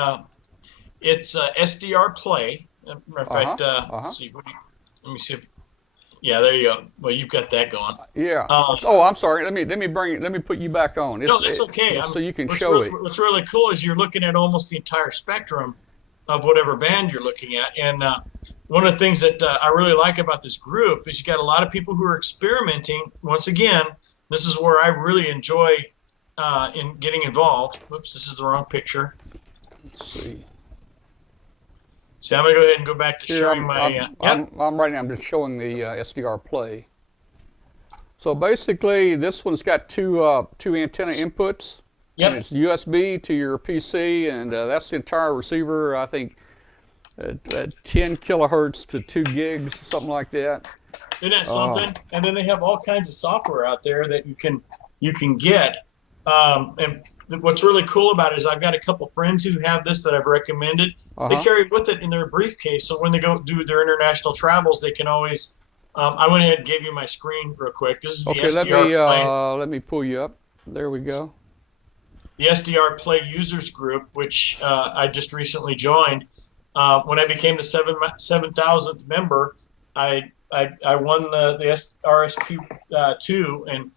it's SDR Play. Matter of fact, let's see. Let me see. Yeah, there you go. Well, you've got that going. Yeah. I'm sorry. Let me put you back on. No, that's okay. So you can show it. What's really cool is you're looking at almost the entire spectrum of whatever band you're looking at. And one of the things that I really like about this group is you got a lot of people who are experimenting. Once again, this is where I really enjoy in getting involved. Whoops, this is the wrong picture. Let's see. So I'm going to go ahead and go back to showing my... I'm right now, I'm just showing the SDR Play. So basically, this one's got two antenna inputs. Yep. And it's USB to your PC, and that's the entire receiver, I think, 10 kilohertz to 2 gigs, something like that. Isn't that something? And then they have all kinds of software out there that you can get. And what's really cool about it is I've got a couple friends who have this that I've recommended. They carry it with it in their briefcase, so when they go do their international travels, they can always. I went ahead and gave you my screen real quick. This is the SDR let me pull you up. There we go. The SDR Play users group, which I just recently joined. When I became the 7,000th member, I won the RSQ2, and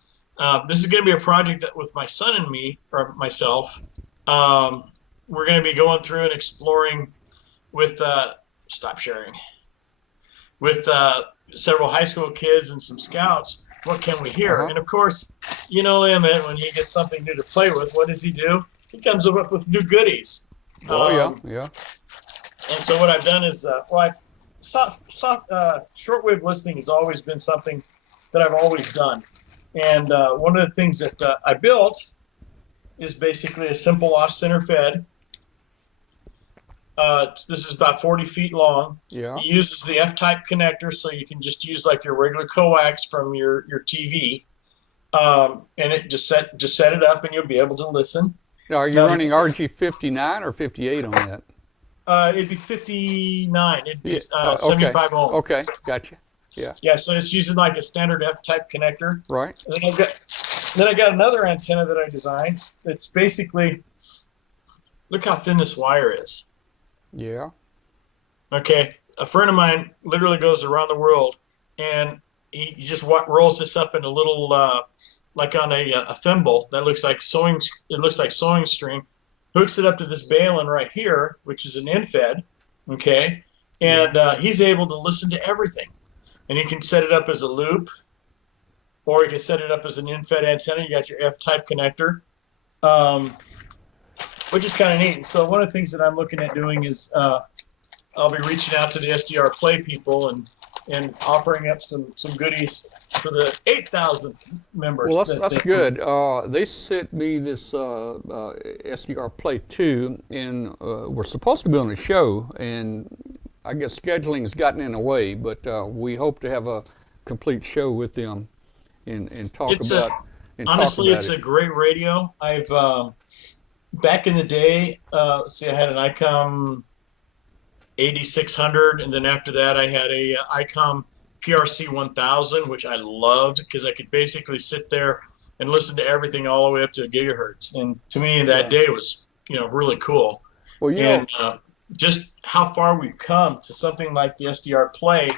this is going to be a project that with my son and me, or myself, we're going to be going through and exploring with stop sharing with several high school kids and some scouts. What can we hear? And of course, Emmett, when he gets something new to play with, what does he do? He comes up with new goodies. Yeah. And so what I've done is, shortwave listening has always been something that I've always done. And one of the things that I built is basically a simple off-center fed This is about 40 feet long. Yeah. It uses the F-type connector, so you can just use like your regular coax from your TV, and it just set it up, and you'll be able to listen. Now, are you Now, running RG59 or 58 on that? it'd be 59. It'd be Yeah. Okay. 75 ohm. Okay. Gotcha. Yeah. Yeah, so it's using like a standard F-type connector. Right. And then I got another antenna that I designed. It's basically, look how thin this wire is. Yeah. Okay, a friend of mine literally goes around the world, and he just rolls this up in a little, like on a thimble that looks like sewing. It looks like sewing string. Hooks it up to this balun right here, which is an infed. Okay, and he's able to listen to everything, and he can set it up as a loop, or you can set it up as an infed antenna. You got your F-type connector, which is kind of neat. So one of the things that I'm looking at doing is I'll be reaching out to the SDR Play people and offering up some goodies for the 8,000 members. Well, that's good. They sent me this SDR Play 2, and we're supposed to be on the show, and I guess scheduling has gotten in the way, but we hope to have a complete show with them and talk about it. Honestly, it's a great radio. I've back in the day, I had an ICOM 8600, and then after that I had a ICOM PRC 1000, which I loved because I could basically sit there and listen to everything all the way up to a gigahertz. And to me, that day was, really cool. Well, and just how far we've come to something like the SDR Play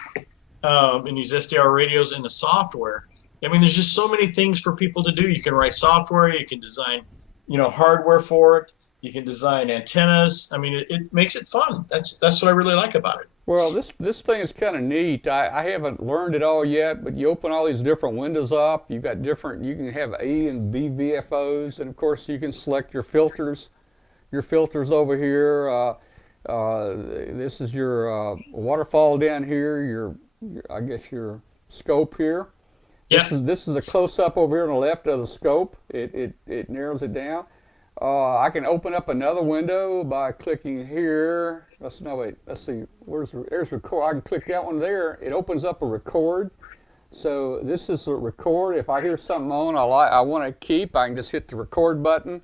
and these SDR radios and the software. I mean, there's just so many things for people to do. You can write software, you can design, hardware for it. You can design antennas. I mean, it makes it fun. That's what I really like about it. Well, this thing is kind of neat. I haven't learned it all yet, but you open all these different windows up. You've got you can have A and B VFOs, and of course you can select your filters. Your filters over here. This is your waterfall down here. I guess your scope here. Yeah. This is a close up over here on the left of the scope. It narrows it down. I can open up another window by clicking here. Let's see. There's record. I can click that one there. It opens up a record. So this is a record. If I hear something on I want to keep, I can just hit the record button.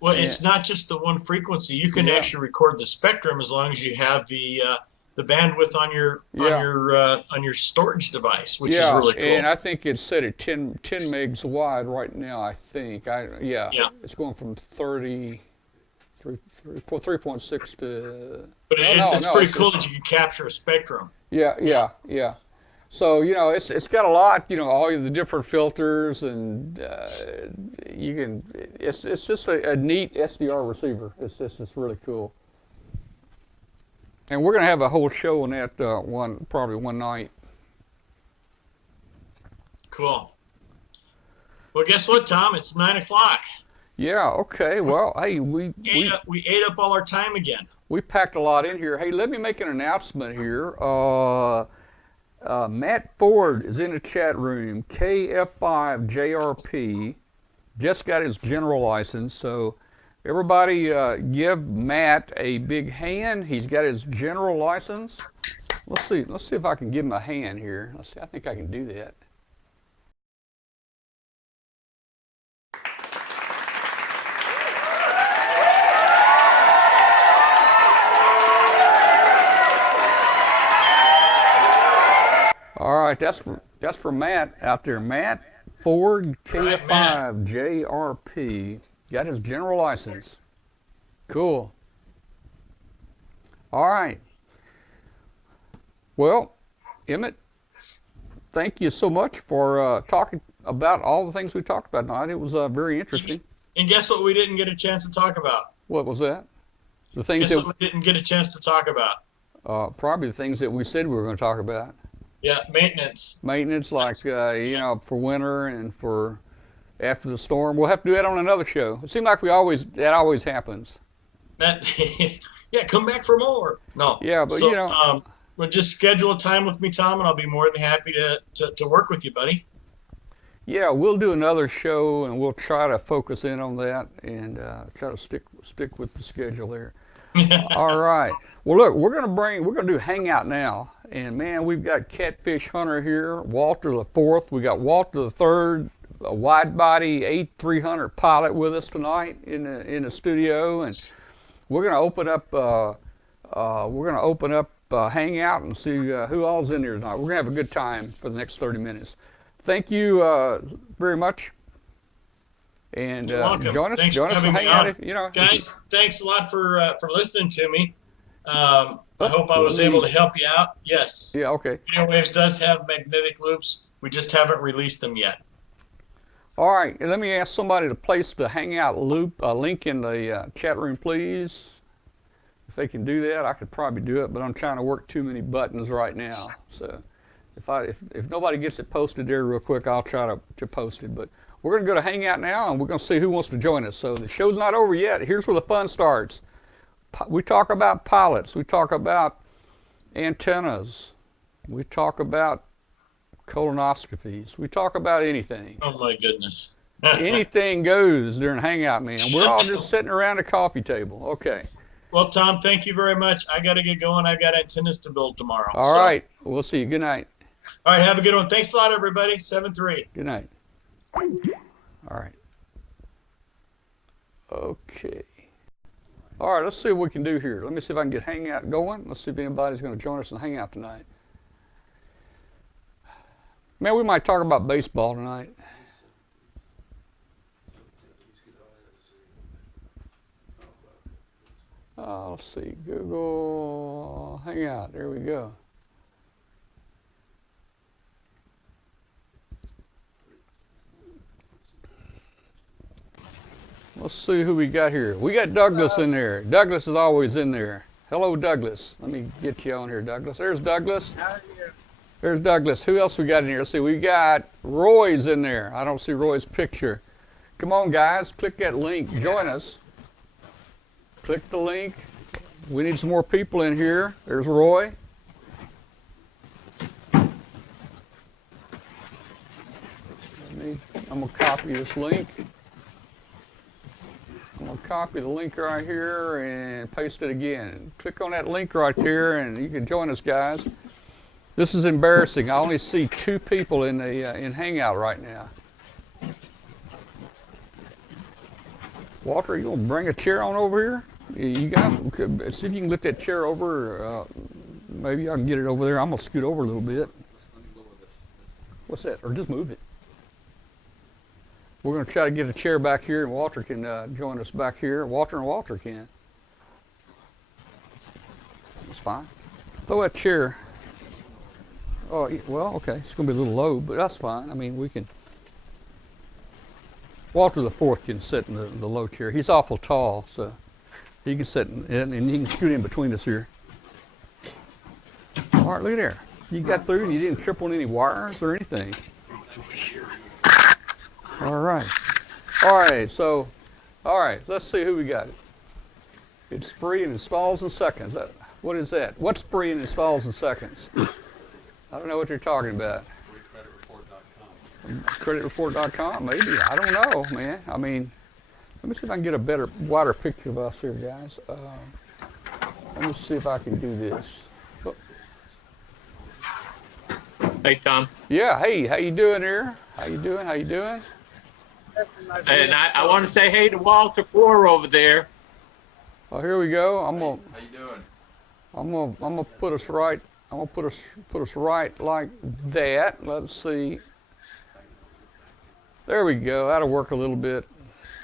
Well, it's not just the one frequency. You can actually record the spectrum as long as you have the bandwidth on your storage device, which is really cool. And I think it's set at 10 megs wide right now. I think. It's going from 3.6 to. But it's pretty cool that you can capture a spectrum. Yeah. So it's got a lot. All of the different filters, and you can. It's just a neat SDR receiver. It's really cool. And we're going to have a whole show on that probably one night. Cool. Well, guess what, Tom? It's 9 o'clock. Yeah. Okay. Well, hey, we ate up all our time again. We packed a lot in here. Hey, let me make an announcement here. Matt Ford is in the chat room. KF5JRP just got his general license, so. Everybody give Matt a big hand. He's got his general license. Let's see if I can give him a hand here. Let's see, I think I can do that. All right, that's for Matt out there. Matt Ford KF5JRP. Got his general license. Cool. All right. Well, Emmett, thank you so much for talking about all the things we talked about tonight. It was very interesting. And guess what we didn't get a chance to talk about? What was that? The things that we didn't get a chance to talk about. Probably the things that we said we were going to talk about. Yeah, maintenance. Maintenance, like, for winter and for after the storm. We'll have to do that on another show. It seems like that always happens. Come back for more. No. Yeah, but we'll just schedule a time with me, Tom, and I'll be more than happy to work with you, buddy. Yeah, we'll do another show, and we'll try to focus in on that and try to stick with the schedule there. All right. Well, look, we're gonna do Hangout now, and man, we've got Catfish Hunter here, Walter the Fourth. We got Walter the Third, a wide body A300 pilot with us tonight in the studio, and we're gonna open up Hangout and see who all's in here tonight. We're gonna have a good time for the next 30 minutes. Thank you very much. And You're welcome. join us Thanks for and having hang me out on. if you know. Guys, thanks a lot for listening to me. I Oh, hope I was able to help you out. Yes. Yeah, okay. RadioWavz does have magnetic loops. We just haven't released them yet. All right, let me ask somebody to place the Hangout loop link in the chat room, please. If they can do that, I could probably do it, but I'm trying to work too many buttons right now. So if nobody gets it posted there real quick, I'll try to post it. But we're going to go to Hangout now, and we're going to see who wants to join us. So the show's not over yet. Here's where the fun starts. We talk about pilots. We talk about antennas. We talk about colonoscopies. We talk about anything. Oh my goodness. Anything goes during Hangout, man. We're all just sitting around a coffee table. Okay. Well, Tom, thank you very much. I got to get going. I've got antennas to build tomorrow. All right. We'll see you. Good night. All right. Have a good one. Thanks a lot, everybody. 7-3. Good night. All right. Okay. All right. Let's see what we can do here. Let me see if I can get Hangout going. Let's see if anybody's going to join us in Hangout tonight. Man, we might talk about baseball tonight. Let's see, Google Hangout, there we go. Let's see who we got here. We got Douglas in there. Douglas is always in there. Hello, Douglas. Let me get you on here, Douglas. There's Douglas. How are you? There's Douglas. Who else we got in here? Let's see, we got Roy's in there. I don't see Roy's picture. Come on, guys, click that link. Join us. Click the link. We need some more people in here. There's Roy. I'm going to copy this link. I'm going to copy the link right here and paste it again. Click on that link right there and you can join us, guys. This is embarrassing. I only see 2 people in Hangout right now. Walter, you going to bring a chair on over here? You guys, see if you can lift that chair over. Maybe I can get it over there. I'm going to scoot over a little bit. What's that? Or just move it. We're going to try to get a chair back here, and Walter can join us back here. Walter can. That's fine. Throw that chair. Oh, well, okay. It's going to be a little low, but that's fine. I mean, we can. Walter the Fourth can sit in the low chair. He's awful tall, so he can sit in it, and he can scoot in between us here. All right, look at there. You got through, and you didn't trip on any wires or anything. All right. All right, so, all right, let's see who we got. It's free and installs in seconds. What is that? What's free and installs in seconds? I don't know what you're talking about. Creditreport.com, maybe. I don't know, man. I mean, let me see if I can get a better, wider picture of us here, guys. Let me see if I can do this. Oh. Hey, Tom. Yeah, hey, how you doing here? How you doing? How you doing? And I want to say hey to Walter Four over there. Oh, here we go. I'm gonna. How you doing? I'm gonna put us right. I'm gonna put us right like that. Let's see. There we go. That'll work a little bit,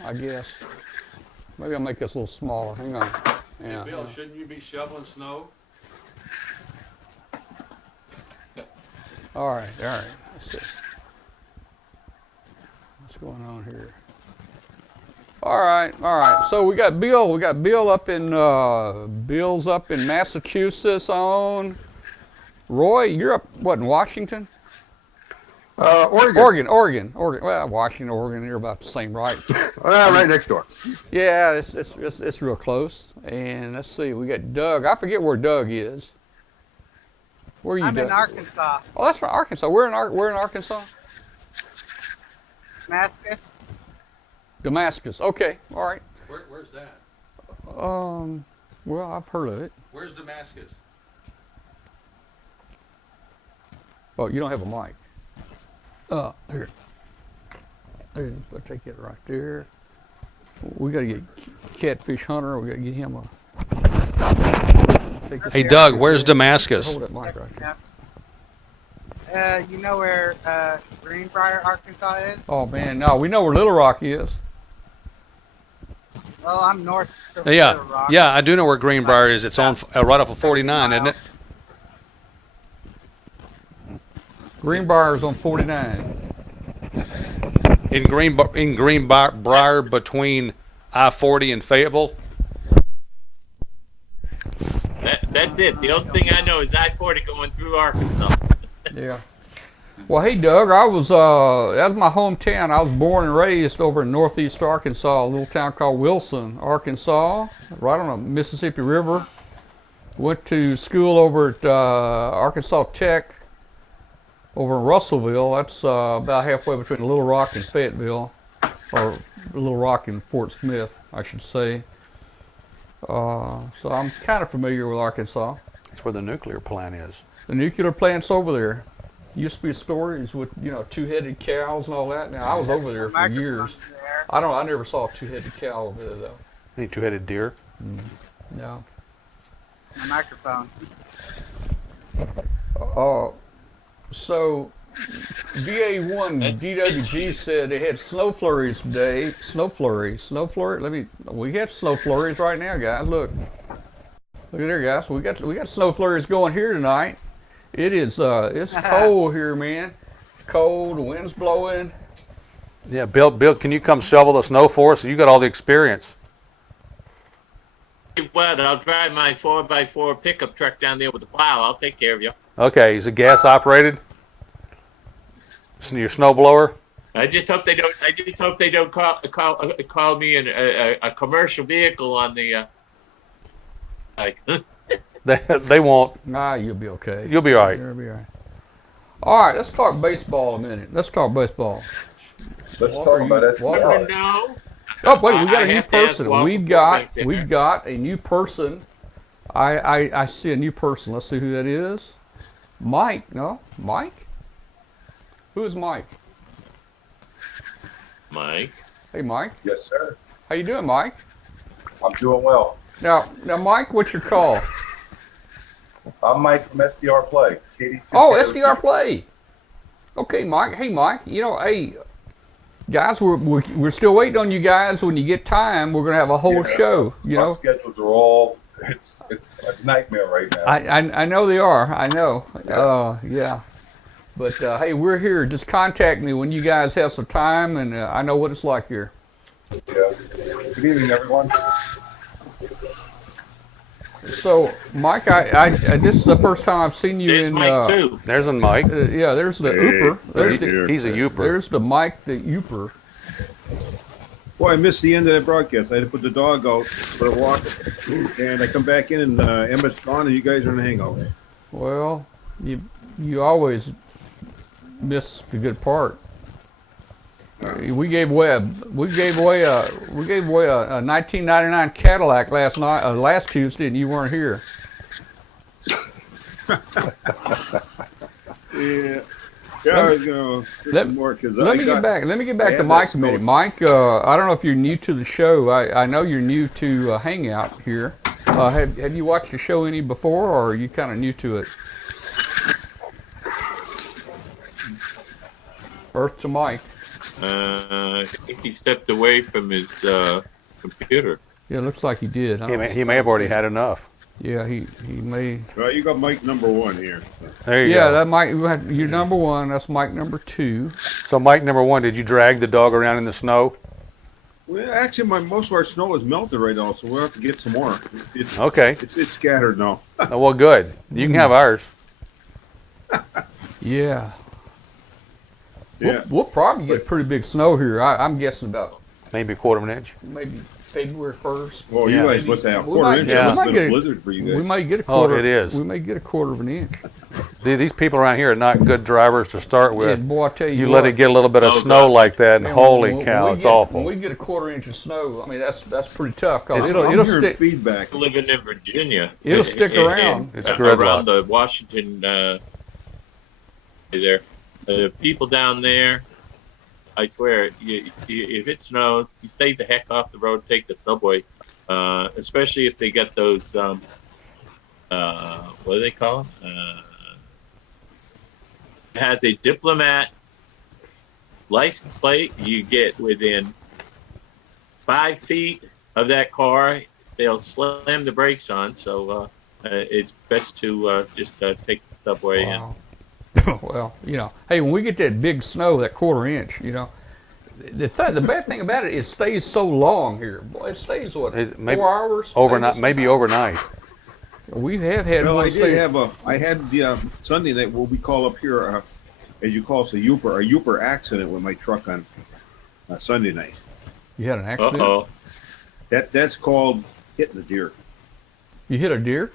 I guess. Maybe I'll make this a little smaller. Hang on. Yeah. Hey, Bill, shouldn't you be shoveling snow? All right. Let's see. What's going on here? All right. So we got Bill. We got Bill up in Bill's up in Massachusetts on. Roy, you're up what in Washington? Oregon. Oregon. Well, Washington, Oregon, you're about the same, right? Right next door. Yeah, it's real close. And let's see, we got Doug. I forget where Doug is. Where are you, I'm Doug? in Arkansas. Oh, that's right, Arkansas. We're in Arkansas. Damascus. Damascus. Okay, all right. Where's that? Well, I've heard of it. Where's Damascus? Oh, you don't have a mic. Here. There, I'll take it right there. We gotta get Catfish Hunter. We gotta get him a. Take this Hey, mic Doug, right where's there. Damascus? Hold that mic right there. You know where Greenbrier, Arkansas is? Oh man, no, we know where Little Rock is. Well, I'm north of Little Yeah, Rock. yeah, I do know where Greenbrier is. It's on right off of 49, isn't it? Greenbrier's on 49. In Greenbrier between I-40 and Fayetteville. That's it. The only thing I know is I-40 going through Arkansas. Yeah. Well, hey, Doug, that's my hometown. I was born and raised over in northeast Arkansas, a little town called Wilson, Arkansas, right on the Mississippi River. Went to school over at Arkansas Tech over in Russellville. That's about halfway between Little Rock and Fayetteville, or Little Rock and Fort Smith, I should say. So I'm kind of familiar with Arkansas. That's where the nuclear plant is. The nuclear plant's over there. Used to be stories with, two-headed cows and all that. Now, I was over there for years. I never saw a two-headed cow over there, though. Any two-headed deer? No. My microphone. So, VA1 DWG said they had snow flurries today. Snow flurry. We had snow flurries right now, guys. Look at there, guys. We got snow flurries going here tonight. It is it's cold here, man. It's cold. The wind's blowing. Yeah, Bill, can you come shovel the snow for us? You got all the experience. What? I'll drive my 4x4 pickup truck down there with the plow. I'll take care of you. Okay, is it gas operated? Your snow blower? I just hope they don't. Call me a commercial vehicle on the. They won't. Nah, you'll be okay. You'll be all right. You'll be all right. All right, let's talk baseball a minute. Let's talk baseball. Let's talk about Walter, SDR. No. Oh, wait, we got I a new have to ask person. Walter We've back there. got a new person. I see a new person. Let's see who that is. Mike. No, Mike? Who is Mike? Mike. Hey, Mike. Yes, sir. How you doing, Mike? I'm doing well. Now, Mike, what's your call? I'm Mike from SDR Play. KD2 Oh, SDR Play. Okay, Mike. Hey, Mike. Hey, guys, we're still waiting on you guys. When you get time, we're gonna have a whole show. Our schedules are all. It's a nightmare right now. I know they are. I know. Yeah. But hey, we're here. Just contact me when you guys have some time, and I know what it's like here. Yeah. Good evening, everyone. So, Mike, this is the first time I've seen you There's in. Mike too. There's a Mike. Yeah, there's the Ooper. He's a Youper. There's the Mike, the Ooper. Boy, I missed the end of that broadcast. I had to put the dog out for a walk, and I come back in, and Emmett's gone, and you guys are in a hangout. Well, you always miss the good part. We gave away a 1999 Cadillac last Tuesday, and you weren't here. Yeah, I was gonna put some more because Let me get back to Mike's a minute. Mike, I don't know if you're new to the show. I know you're new to Hangout here. Have you watched the show any before, or are you kind of new to it? Earth to Mike. I think he stepped away from his computer. Yeah, it looks like he did. He may have already had enough. Yeah, he may. Well, you got Mike #1 here. There you Yeah, go. that Mike. You're number one. That's Mike number two. So Mike #1, did you drag the dog around in the snow? Well, actually, most of our snow is melted right now, so we'll have to get some more. Okay. It's scattered now. Oh, well, good. You can have ours. Yeah. Yeah. We'll probably get pretty big snow here. I'm guessing about Maybe a quarter of an inch. maybe February 1st. Well, Yeah. you guys, what's that? We might Quarter inch? get- That's we might been get a a- blizzard for you guys. We may get a Oh, quarter. it is. We may get a quarter of an inch. These people around here are not good drivers to start with. Yeah, boy, I tell you You what, let it get a little bit of Oh, snow God. like that, and man, holy when cow, we it's get, awful. When we get a quarter-inch of snow, I mean that's pretty tough because I'm it'll hearing stick. feedback. Living in Virginia. It'll stick around. It's gridlock. Around the Washington there. The people down there, I swear, if it snows, you stay the heck off the road, take the subway, especially if they get those, what do they call them? It has a diplomat license plate. You get within 5 feet of that car, they'll slam the brakes on. So it's best to just take the subway. Wow. Well, hey, when we get that big snow, that quarter-inch, the bad thing about it, it stays so long here. Boy, it stays what, Maybe 4 hours? overnight, maybe overnight. We have had Well, one I stay. did have I had the Sunday night, what we call up here, as you call it, a Yooper accident with my truck on Sunday night. You had an accident? Uh-oh. That's called hitting a deer. You hit a deer?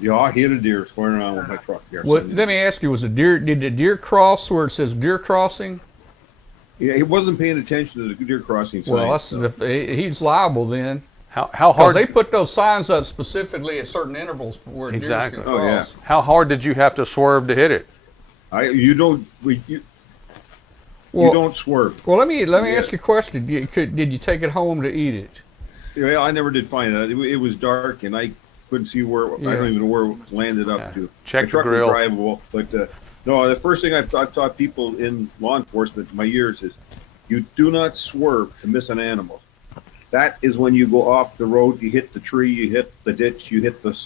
Yeah, I hit a deer squaring around with my truck there. What? Sunday Let me ask you: did the deer cross where it says deer crossing? Yeah, he wasn't paying attention to the deer crossing sign. Well, so. he's liable then. How Because hard? they put those signs up specifically at certain intervals where Exactly. deer can Oh, yeah. cross. How hard did you have to swerve to hit it? You don't swerve. Well, let me Yeah. ask you a question. Did you take it home to eat it? Yeah, I never did find it. It was dark and I couldn't see where. Yeah. I don't even know where it landed up Yeah. to. Check the the truck grill. was drivable, but no. The first thing I've taught people in law enforcement in my years is you do not swerve to miss an animal. That is when you go off the road, you hit the tree, you hit the ditch, you hit the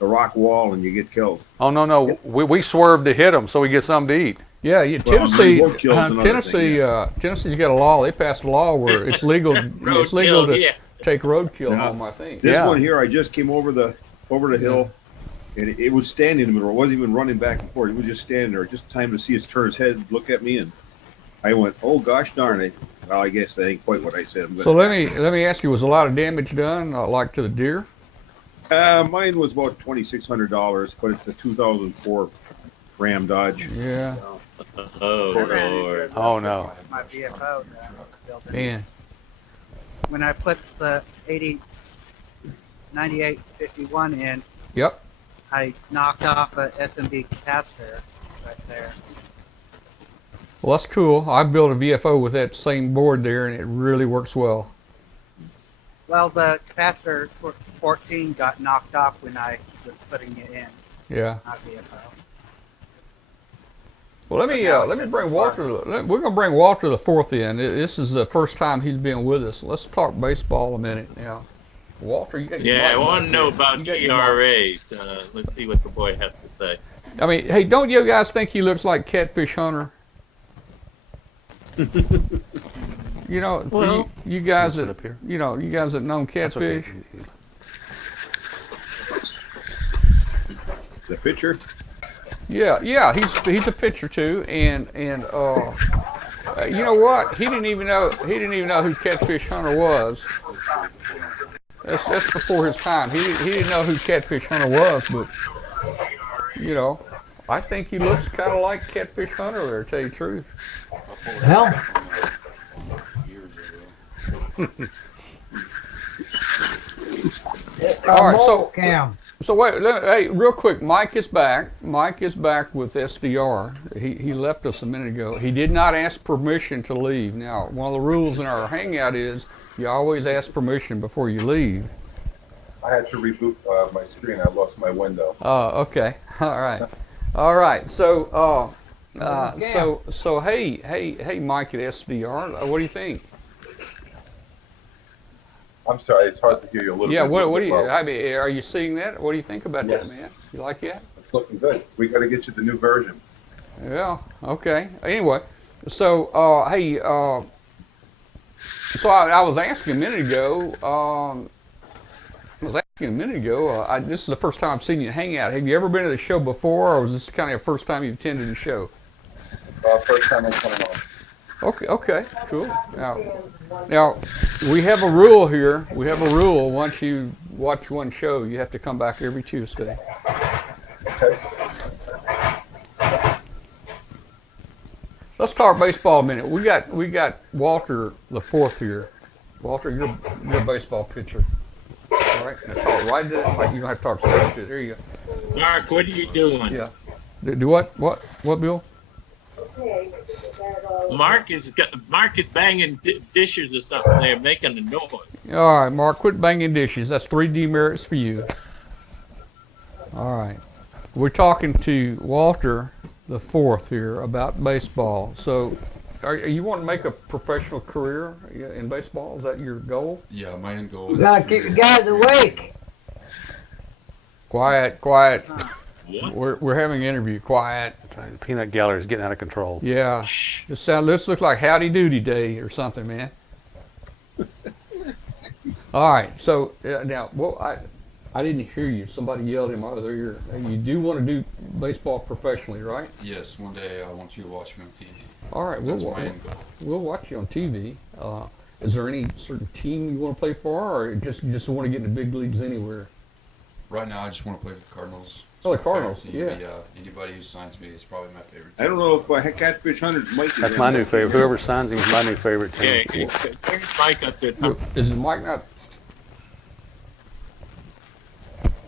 rock wall, and you get killed. Oh no, we swerved to hit them so we get something to eat. Yeah, Well, Tennessee. roadkill's another Tennessee. thing, Tennessee's got a law. They passed a law where it's legal. It's legal Roadkill, to yeah. take roadkill Yeah. home. I think. This Yeah. one here, I just came over the hill, and it was standing in the middle. It wasn't even running back and forth. It was just standing there, just time to see it turn its head, look at me, and I went, "Oh gosh darn it!" Well, I guess that ain't quite what I said. But, So let me ask you: was a lot of damage done, like to the deer? mine was about $2,600, but it's a 2004 Ram Dodge. Yeah, Oh, I ran into Lord. it Oh no. with my VFO that I built in. man. When I put the 9851 in, Yep. I knocked off a SMB capacitor right there. Well, that's cool. I built a VFO with that same board there, and it really works well. Well, the capacitor 14 got knocked off when I was putting it in, Yeah. not VFO. Well, let me bring Walter. We're gonna bring Walter the fourth in. This is the first time he's been with us. Let's talk baseball a minute now. Walter, you got your Yeah, I mic want to back know there. about You got your mic. ERAs. Let's see what the boy has to say. I mean, hey, don't you guys think he looks like Catfish Hunter? For Well- you guys Sit that up here. you guys that know That's okay. Catfish. The pitcher. Yeah, he's a pitcher too, and you know what? He didn't even know who Catfish Hunter was. That's before his time. He didn't know who Catfish Hunter was, but I think he looks kind of like Catfish Hunter there, to tell you the truth. Well, All right, so Cam. wait, hey, real quick, Mike is back. Mike is back with SDR. He left us a minute ago. He did not ask permission to leave. Now, one of the rules in our hangout is you always ask permission before you leave. I had to reboot my screen. I lost my window. Oh, okay. All right. So, hey, Mike at SDR. What do you think? I'm sorry, it's hard to hear you a little Yeah. bit. What do you? Well, I mean, are you seeing that? What do you think about Yes. that, man? You like that? it's looking good. We got to get you the new version. Yeah. Okay. Anyway, so so I was asking a minute ago. This is the first time I've seen you hang out. Have you ever been to the show before, or was this kind of the first time you've attended the show? First time I'm coming on. Okay, cool. Now, we have a rule here. We have a rule. Once you watch one show, you have to come back every Tuesday. Okay. let's talk baseball a minute. We got Walter the fourth here. Walter, you're a baseball pitcher. All right, now talk right to it. Like you don't have to talk straight to it. There you go. Mark, what are you doing? Yeah. Do what? What, Bill? Mark is banging dishes or something. They're making a noise. All right, Mark, quit banging dishes. That's 3 demerits for you. All right. We're talking to Walter the fourth here about baseball. So, are you want to make a professional career in baseball? Is that your goal? Yeah, my end goal You is gotta keep the guys awake. Quiet. What? We're having an interview. Quiet. The peanut gallery is getting out of control. Yeah. This looks like Howdy Doody Day or something, man. All right. So now, I didn't hear you. Somebody yelled in my other ear. You do want to do baseball professionally, right? yes. One day I want you to watch me on TV. All right. That's my end goal. We'll watch you on TV. Is there any certain team you want to play for, or you just want to get in the big leagues anywhere? Right now, I just want to play for the Cardinals. It's Oh, the my favorite Cardinals, team, yeah. but, anybody who signs me is probably my favorite team. I don't know if Catfish Hunter's Mike. That's my new favorite. Whoever signs him is my new favorite team. Yeah, turn Mike up there. Is Mike not?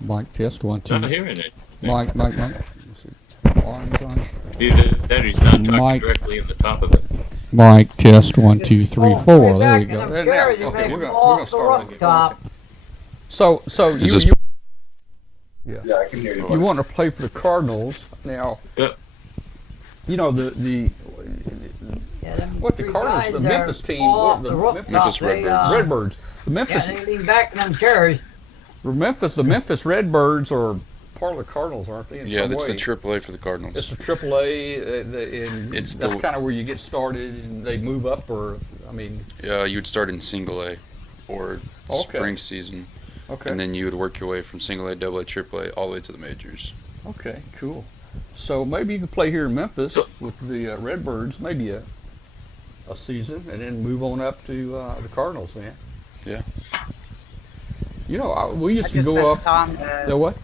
Mike, test 1 2. Not hearing it. Mike. Let's see. Orange on. Either that or he's not talking Mike. directly in the top of it. Mike, test 1 2 3 4. There we Back go. in them Now, chairs, you okay, make we're them gonna fall we're off gonna the start. rooftop. So Is this- Yeah, I can hear you. you want to play for the Cardinals now? Yep. You know the Yeah, them what the three Cardinals, guys the there Memphis team, fall what off the the rooftop. Memphis They, Redbirds. Redbirds. The Yeah, Memphis they lean back in them chairs. the Memphis Redbirds are part of the Cardinals, aren't they? In Yeah, some that's way? the AAA for the It's Cardinals. the AAA, and It's that's the- kind of where you get started, and they move up, or I mean, Yeah, you would start in single A or Okay. spring season, okay, and then you would work your way from single A, double A, triple A, all the way to the majors. okay, cool. So maybe you can play here in Memphis with the Redbirds, maybe a season, and then move on up to the Cardinals, man. Yeah. You know, we I used to just go sent up. Tom The what?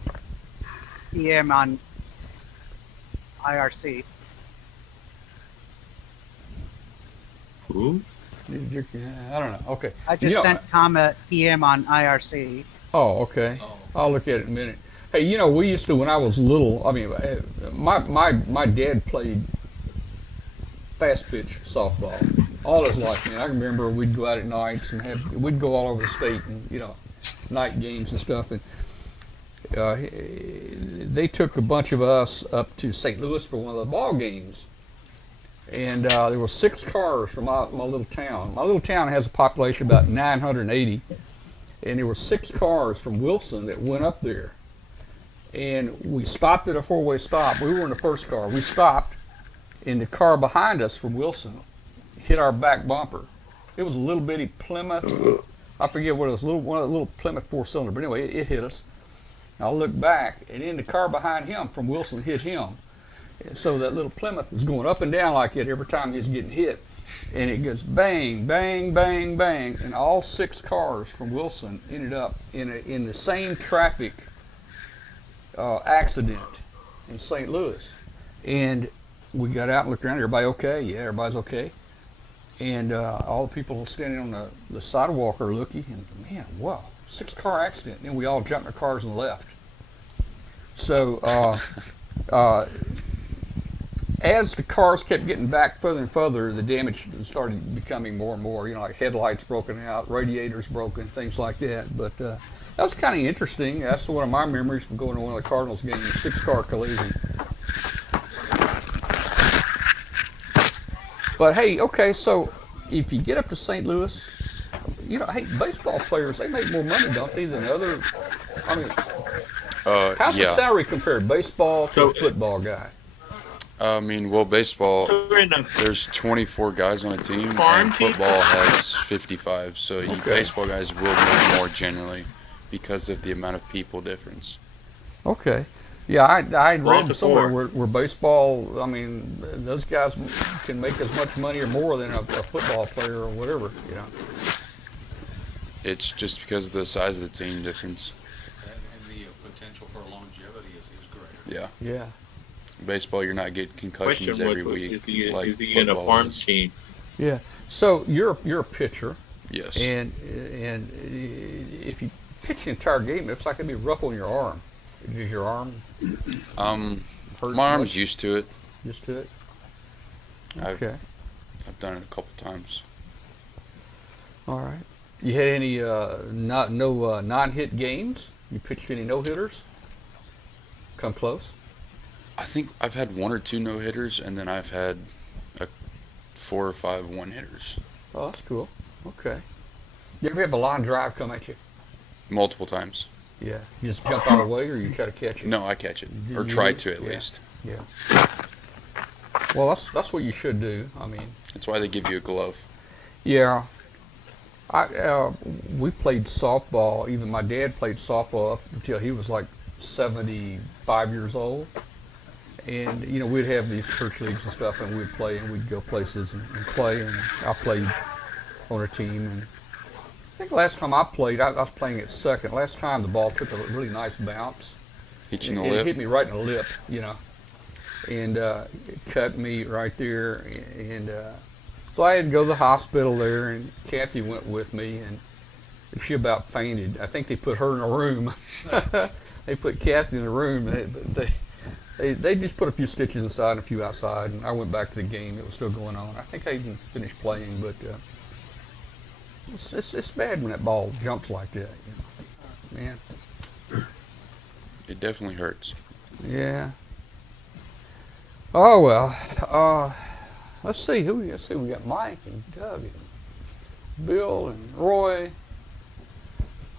PM on IRC. Who? I don't know. Okay. I just You know, sent Tom a PM on IRC. Oh, okay. I'll look at it in a minute. Hey, you know, we used to when I was little. I mean, my dad played fast pitch softball all his life. Man, I remember we'd go out at nights and we'd go all over the state and night games and stuff. And they took a bunch of us up to St. Louis for one of the ball games. And there were 6 cars from my little town. My little town has a population of about 980. And there were 6 cars from Wilson that went up there. And we stopped at a 4-way stop. We were in the first car. We stopped, and the car behind us from Wilson hit our back bumper. It was a little bitty Plymouth. I forget what it was, one of the little Plymouth 4-cylinder. But anyway, it hit us. And I looked back, and then the car behind him from Wilson hit him. And so that little Plymouth was going up and down like that every time he was getting hit. And it goes bang, bang, bang, bang. And all 6 cars from Wilson ended up in the same traffic accident in St. Louis. And we got out and looked around. Everybody okay? Yeah, everybody's okay. And all the people standing on the sidewalk are looking. And man, wow, 6-car accident. And then we all jumped in the cars and left. So as the cars kept getting back further and further, the damage started becoming more and more. You know, like headlights broken out, radiators broken, things like that. But that was kind of interesting. That's one of my memories from going to one of the Cardinals games, 6-car collision. But hey, okay, so if you get up to St. Louis, you know, hey, baseball players, they make more money, don't they, than other, I mean, how's the Yeah. salary compared, baseball to So- a football guy? I mean, well, baseball, We're in a there's 24 guys on a team, Farm and football has 55. So you Okay. baseball guys will make more generally because of the amount of people difference. Okay. Yeah, I Well, read to somewhere four. where baseball, I mean, those guys can make as much money or more than a football player or whatever, you know. It's just because of the size of the team difference. And the potential for longevity is greater. Yeah. Yeah. Baseball, you're not getting concussions Question every was, week. is he like in a football farm is. team? Yeah. So you're a pitcher, Yes. and if you pitch the entire game, it looks like it'd be rough on your arm. Does your arm hurt? My arm's much? used to it. Used to it. I've Okay. done it a couple times. All right. You had any non-hit games? You pitched any no-hitters? Come close? I think I've had 1 or 2 no-hitters, and then I've had 4 or 5 one-hitters. Oh, that's cool. Okay. You ever have a line drive come at you? Multiple times. Yeah. You just jump out of the way, or you try to catch it? No, I catch it. You Or do try it? to, at Yeah. least. Yeah. Well, that's what you should do. I mean, That's why they give you a glove. yeah. We played softball. Even my dad played softball up until he was like 75 years old. And we'd have these church leagues and stuff, and we'd play, and we'd go places and play. And I played on a team. And I think last time I played, I was playing at second. Last time the ball took a really nice bounce. Hit you in the It lip. hit me right in the lip, and it cut me right there. And so I had to go to the hospital there, and Kathy went with me, and she about fainted. I think they put her in a room. They put Kathy in a room, and they just put a few stitches inside and a few outside, and I went back to the game. It was still going on. I think I even finished playing, but it's bad when that ball jumps like that. Man. It definitely hurts. Yeah. Oh well. Let's see who we got. We got Mike and Doug and Bill and Roy.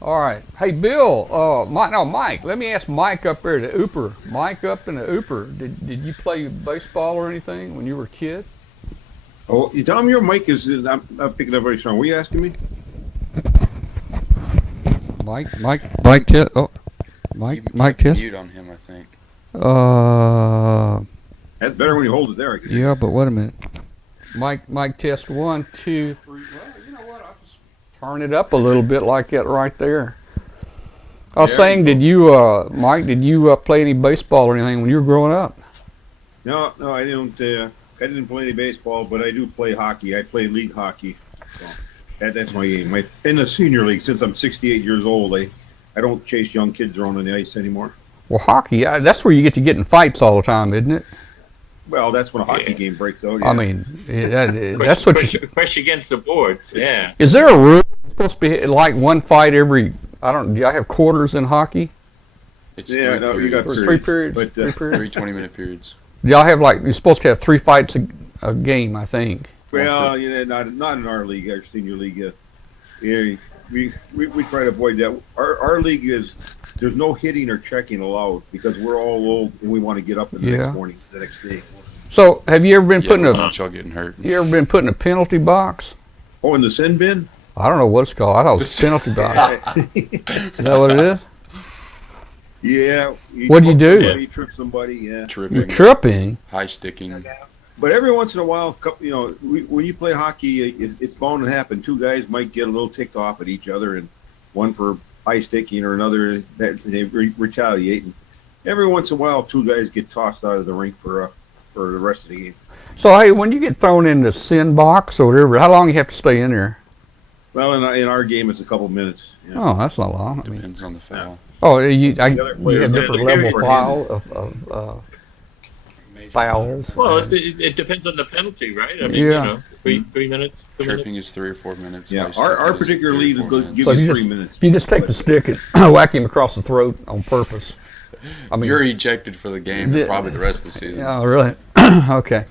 All right. Hey, Bill. Mike. Let me ask Mike up there, the Ooper. Mike up in the Ooper. Did you play baseball or anything when you were a kid? Oh, you tell me your mic is. I'm picking up very strong. Were you asking me? Mike test. Oh, Mike You have to test. mute on him, I think. That's better when you hold it there. I guess. Yeah, but wait a minute. Mike test 1, 2, 3. Well, you know what? I'll just turn it up a little bit like that right there. I was saying, Mike, did you play any baseball or anything when you were growing up? No, I don't. I didn't play any baseball, but I do play hockey. I play league hockey. So that's my game. In the senior league, since I'm 68 years old, I don't chase young kids around on the ice anymore. Well, hockey, that's where you get to get in fights all the time, isn't it? Well, that's when a hockey game breaks out. I mean, that's what you... Push against the boards, yeah. Is there a rule? It's supposed to be like one fight every... do I have quarters in hockey? It's Yeah, three no, you periods. got Or 3 periods? But, 3 periods? 3 20-minute periods. Y'all have you're supposed to have 3 fights a game, I think. Well, not in our league, our senior league. Yeah, we try to avoid that. Our league is there's no hitting or checking allowed because we're all old and we want to get up in the next morning, the next day. So, have you ever been Yeah, put in don't a... want y'all getting hurt. You ever been put in a penalty box? Oh, in the sin bin? I don't know what it's called. I thought it was a penalty box. Is that what it is? Yeah. What'd you do? Somebody, trip somebody, yeah. Tripping. You're tripping. High sticking. But every once in a while, when you play hockey, it's bound to happen. 2 guys might get a little ticked off at each other, and one for high sticking or another, they retaliate. And every once in a while, 2 guys get tossed out of the rink for the rest of the game. So, hey, when you get thrown in the sin box or whatever, how long you have to stay in there? Well, in our game, it's a couple minutes. Yeah. Oh, that's not long. I mean, Depends on the foul. oh, you have players different have level to file of fouls. Well, it depends on the penalty, right? I mean, Yeah. 3 minutes. 2 minutes. Tripping is 3 or 4 minutes. Yeah, High sticking our is particular 3 or league 4 will minutes. give So you you 3 just- minutes. If you just take the stick and whack him across the throat on purpose. I mean, You're ejected for the game Yeah. and probably the rest of the season. oh, really? Okay.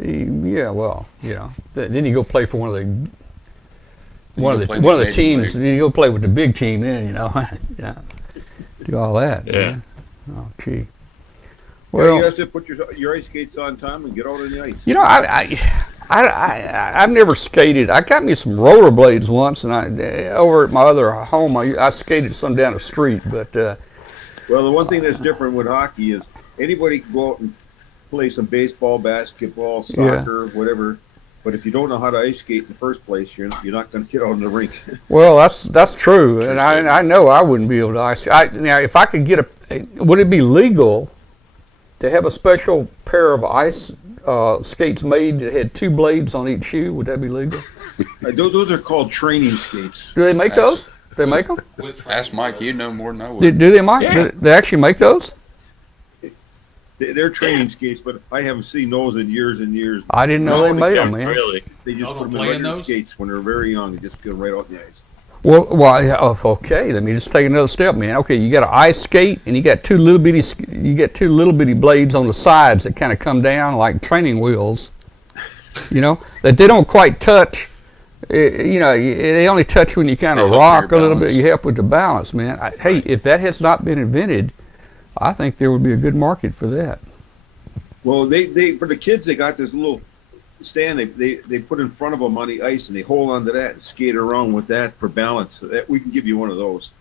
Yeah, well, then you go play for one of the Then you go play in the Canadian teams. League. You go play with the big team. Then yeah, do all that. Yeah. Man. Oh, gee. Well, you Well, have to put your ice skates on, Tom, and get out on the ice. I've never skated. I got me some rollerblades once, and over at my other home, I skated some down the street. But Well, the one thing that's different with hockey is anybody can go out and play some baseball, basketball, soccer, whatever. But if you don't know how to ice skate in the first place, you're not going to get out in the rink. well, that's true, and statement. I know I wouldn't be able to ice. Now, if I could get would it be legal to have a special pair of ice skates made that had 2 blades on each shoe? Would that be legal? Those are called training skates. Do they make those? They make them? Ask Mike. You know more than I would. Do they, Mike? Yeah. Do they actually make those? They're training skates, but I haven't seen those in years and years. I didn't know they made them, man. Really? They just Y'all put don't them in play in regular those? skates when they're very young and just get them right out in the ice. Well, yeah, okay. Let me just take another step, man. Okay, you got an ice skate, and you got 2 little bitty blades on the sides that kind of come down like training wheels. You know, that they don't quite touch. You know, they only touch when you kind of They help rock your a little bit. balance. You help with the balance, man. Hey, if that has not been invented, I think there would be a good market for that. Well, they for the kids, they got this little stand they put in front of them on the ice, and they hold onto that and skate around with that for balance. So that we can give you one of those.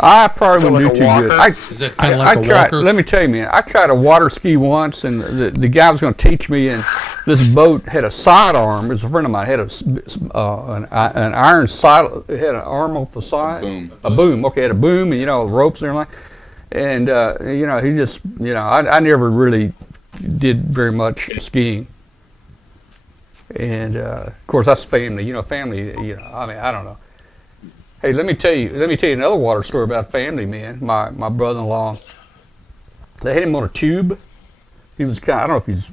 I probably wouldn't do too good. Is that kind of like a tried, walker? let me tell you, man, I tried a water ski once, and the guy was going to teach me, and this boat had a sidearm. It was a friend of mine. It had an iron side. It had an arm off the side. Boom. A boom. Okay, it had a boom, and, you know, ropes and everything. And, you know, he just, you know, I never really did very much skiing. And, of course, that's family. You know, family, you know, I mean, I don't know. Hey, let me tell you another water story about family, man. My brother-in-law, they had him on a tube. He was I don't know if he's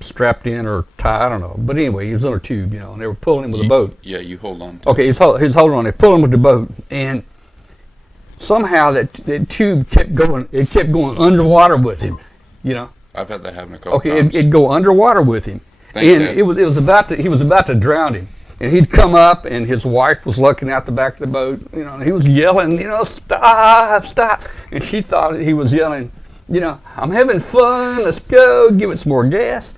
strapped in or tied, I don't know. But anyway, he was on a tube, you know, and they were pulling him with a boat. Yeah, you hold on to Okay, he's holding on. They pulled him with the boat, and somehow that tube kept going. It kept going underwater with him, you know. I've had that happen a couple Okay, times. it'd go underwater with him, Thanks, and Dad. he was about to drown him. And he'd come up, and his wife was looking out the back of the boat, you know, and he was yelling, you know, stop, stop. And she thought he was yelling, you know, I'm having fun, let's go, give it some more gas.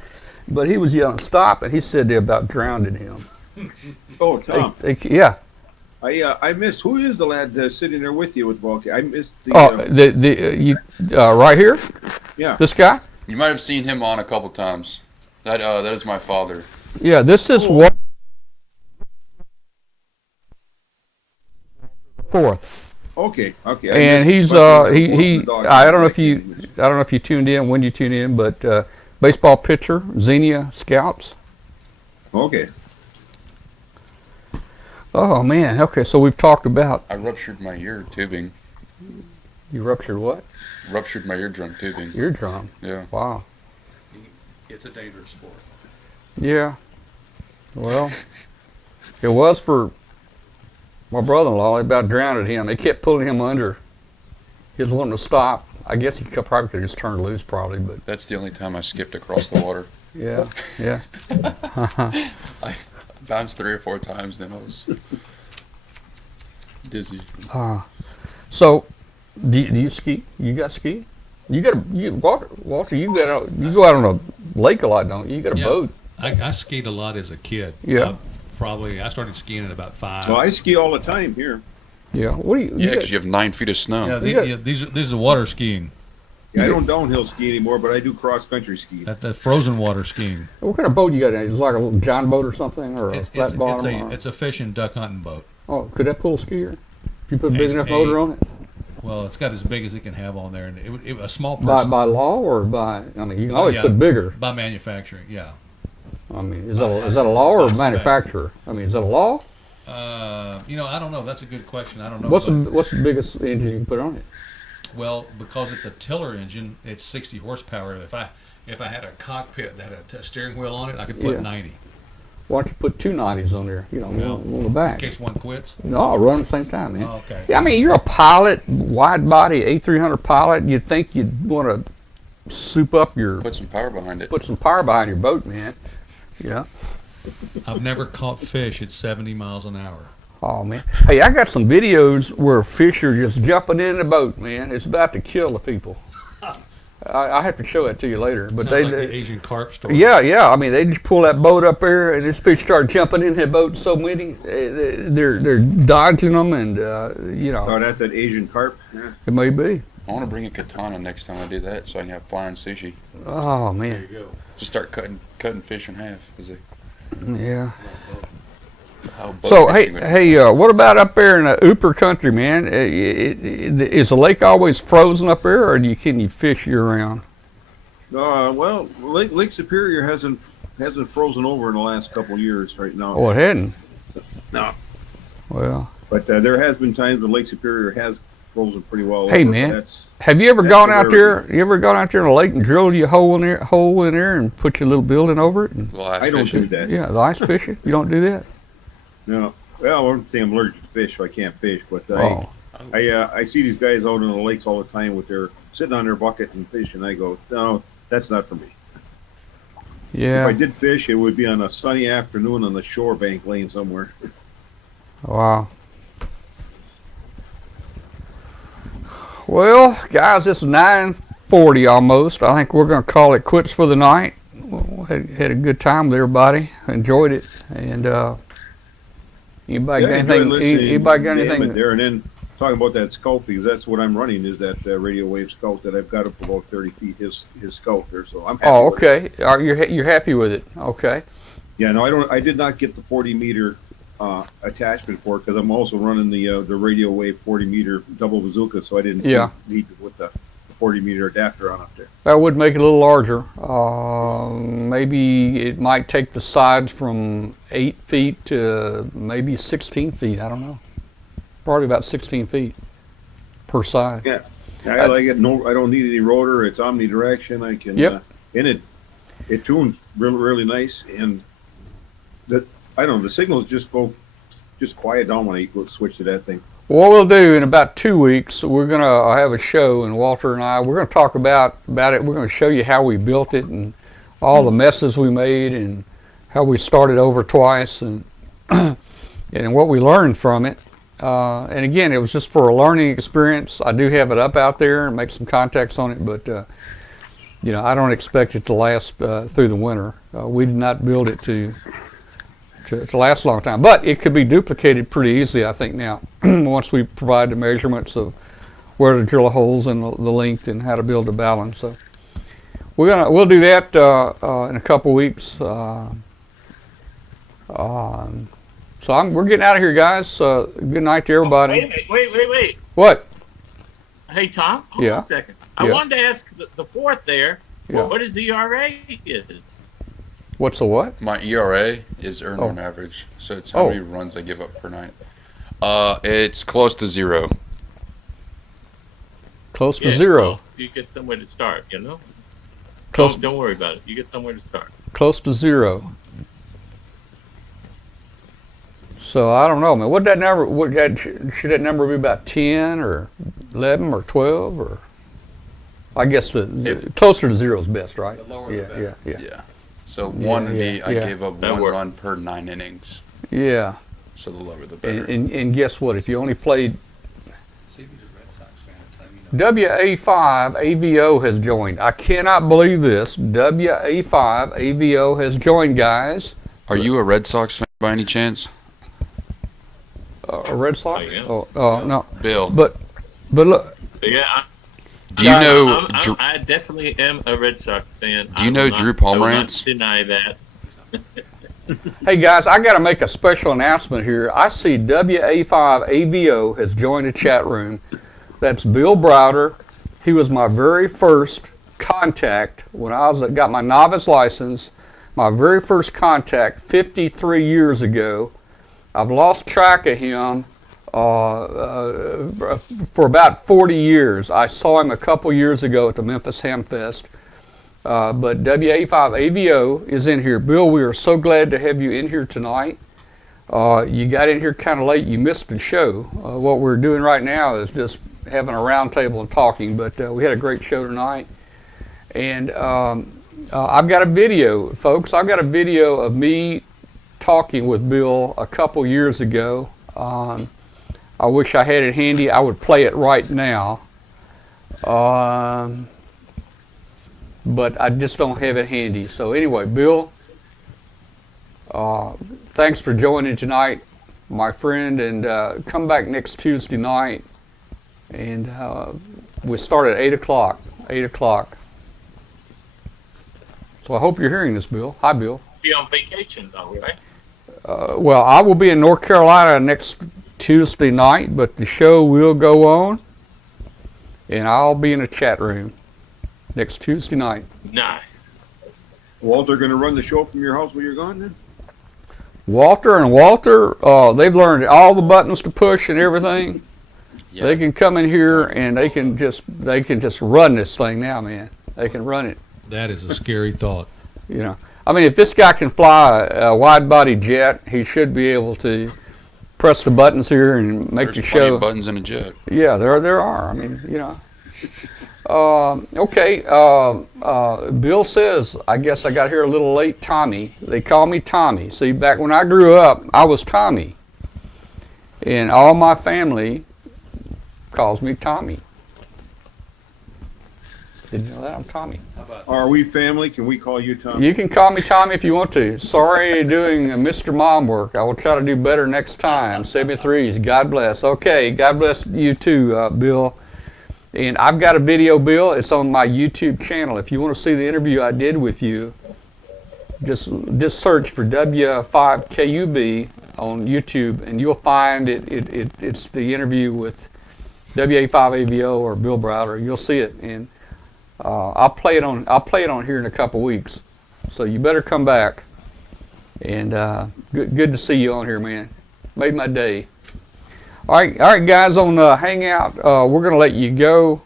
But he was yelling, stop, and he said they about drowned him. Oh, Tom, Yeah. I missed. Who is the lad sitting there with you with Volky? I missed the. Right here, Yeah. this guy? You might have seen him on a couple times. That is my father. Yeah, this is what. Fourth. Okay. And he's I don't know if you tuned in, when you tuned in, but baseball pitcher, Xenia Scouts. Okay. Oh man, okay, so we've talked about. I ruptured my ear tubing. You ruptured what? Ruptured my eardrum tubing. Eardrum. Yeah. Wow. It's a dangerous sport. Yeah. Well, it was for my brother-in-law. They about drowned him. They kept pulling him under. He was wanting to stop. I guess he probably could have just turned loose, probably, but That's the only time I skipped across the water. yeah, yeah. I bounced 3 or 4 times, then I was dizzy. So, do you ski? You got ski? Walter, you go out on a lake a lot, don't you? You got a Yeah. boat. I skied a lot as a kid. Yeah. I started skiing at about 5. Well, I ski all the time here. Yeah. What do you? Yeah, got- because you have 9 feet of snow. Yeah, You got- these are water skiing. Yeah, I don't downhill ski anymore, but I do cross country ski. That frozen water skiing. What kind of boat you got? Is it like a little John boat or something, or a It's flat bottom? or- a fishing duck hunting boat. Oh, could that pull a skier? If you put a big It's enough a- motor on it? Well, it's got as big as it can have on there, and a small person By law or by? I mean, you can always yeah. put bigger. by manufacturing. Yeah. I mean, is that a law or a That's manufacturer? I mean, is that a law? I don't know. That's a good question. I don't know. What's but- the biggest engine you can put on it? Well, because it's a tiller engine, it's 60 horsepower. If I had a cockpit that had a steering wheel on it, I could put Yeah. 90 Why don't you put 2 90s on there? You know, Yeah. one on the in back. case one quits. No, run at the same time, man. Oh, okay. Yeah, I mean, you're a pilot, wide body A300 pilot. You'd think you'd want to soup up Put some power behind it. put some power behind your boat, man. You know? I've never caught fish at 70 miles an hour. Oh man. Hey, I got some videos where fish are just jumping in the boat, man. It's about to kill the people. I have to show that to you later. But Sounds like the Asian carp story. yeah. I mean, they just pull that boat up there, and this fish start jumping in that boat. So many, they're dodging them, and you know, Oh, that's an Asian carp. Yeah. it may be. I want to bring a katana next time I do that, so I can have flying sushi. Oh man. Just start cutting fish in half. Yeah. How So boat fishing would- hey, what about up there in the Ooper country, man? Is the lake always frozen up there, or can you fish year round? Well, Lake Superior hasn't frozen over in the last couple of years right now. Oh, it hadn't. No. Well. But there has been times when Lake Superior has frozen pretty well. Hey, over, man, have you ever gone out there? You ever gone out there in a lake and drilled you a hole in there and put your little building over it? Well, ice I don't fishing. do that. Yeah, the ice fishing. You don't do that? No. Well, I'm saying I'm allergic to fish, so I can't fish. But Oh. I see these guys out in the lakes all the time with their sitting on their bucket and fish, and I go, no, that's not for me. Yeah. If I did fish, it would be on a sunny afternoon on the shore bank laying somewhere. Wow. Well, guys, it's 9:40 almost. I think we're going to call it quits for the night. We had a good time with everybody. Enjoyed it. And anybody got anything? Anybody got anything? There, and then talking about that scout, because that's what I'm running, is that RadioWavz scout that I've got up about 30 feet. His scout there, so I'm happy. Oh, with it. okay. You're happy with it? Okay. Yeah, no, I did not get the 40 meter attachment for it because I'm also running the RadioWavz 40 meter double bazooka, so I didn't need to put the 40 meter adapter on up there. That would make it a little larger. Maybe it might take the sides from 8 feet to maybe 16 feet. I don't know. Probably about 16 feet per side. Yeah, I like it. No, I don't need any rotor. It's omnidirection. I can. Yep. And it tunes really nice, and I don't know, the signals just quiet down when I go switch to that thing. What we'll do in about 2 weeks, we're going to have a show, and Walter and I, we're going to talk about it. We're going to show you how we built it and all the messes we made and how we started over twice and and what we learned from it. And again, it was just for a learning experience. I do have it up out there and make some contacts on it, but I don't expect it to last through the winter. We did not build it to last a long time, but it could be duplicated pretty easily, I think, now once we provide the measurements of where to drill the holes and the length and how to build the balance. So we'll do that in a couple weeks. So we're getting out of here, guys. Good night to everybody. Wait. What? Hey, Tom. Hold on a second. I wanted to ask the fourth there. Yeah. What his ERA is? What's the what? My ERA is earned on average, so it's how many runs I give up per night. It's close to 0. Close to 0. Well, you get somewhere to start, you know. Close. Don't worry about it. You get somewhere to start. Close to 0. So I don't know, man. What that number? Should that number be about 10 or 11 or 12 or? I guess the closer to 0 is best, right? The lower the better. Yeah. So one would be I gave up That one worked. run per 9 innings. Yeah. So the lower the better. And guess what? If you only played See if he's a Red Sox fan. Tell him you know. WA5 AVO has joined. I cannot believe this. WA5 AVO has joined, guys. Are you a Red Sox fan by any chance? A Red Sox? I am. Oh, no. Bill. But look. Yeah. Do you know? I definitely am a Red Sox fan. Do you know Drew Pomerantz? I will not deny that. Hey guys, I got to make a special announcement here. I see WA5 AVO has joined the chat room. That's Bill Browder. He was my very first contact when I got my novice license. My very first contact 53 years ago. I've lost track of him for about 40 years. I saw him a couple years ago at the Memphis Hamfest. But WA5 AVO is in here. Bill, we are so glad to have you in here tonight. You got in here kind of late. You missed the show. What we're doing right now is just having a round table and talking, but we had a great show tonight. And I've got a video, folks. I've got a video of me talking with Bill a couple years ago. I wish I had it handy. I would play it right now. But I just don't have it handy. So anyway, Bill, thanks for joining tonight, my friend, and come back next Tuesday night. And we start at 8 o'clock. 8 o'clock. So I hope you're hearing this, Bill. Hi, Bill. Be on vacation, though, right? Well, I will be in North Carolina next Tuesday night, but the show will go on, and I'll be in the chat room. next Tuesday night. Nice. Walter going to run the show from your house when you're gone then? Walter, they've learned all the buttons to push and everything. Yeah. They can come in here and they can just run this thing now, man. They can run it. That is a scary thought. You know, I mean, if this guy can fly a wide-body jet, he should be able to press the buttons here and make There's the plenty show. of buttons in a jet. Yeah, there are. I mean, you know. Okay. Bill says, I guess I got here a little late. Tommy. They call me Tommy. See, back when I grew up, I was Tommy, and all my family calls me Tommy. Did you know that? I'm Tommy. Are we family? Can we call you Tom? You can call me Tommy if you want to. Sorry doing Mr. Mom work. I will try to do better next time. 73s. God bless. Okay. God bless you too, Bill. And I've got a video, Bill. It's on my YouTube channel. If you want to see the interview I did with you, just search for W5KUB on YouTube, and you'll find it's the interview with WA5AVO or Bill Browder. You'll see it, and I'll play it on here in a couple weeks. So you better come back. And good to see you on here, man. Made my day. All right, guys, on Hangout, we're gonna let you go.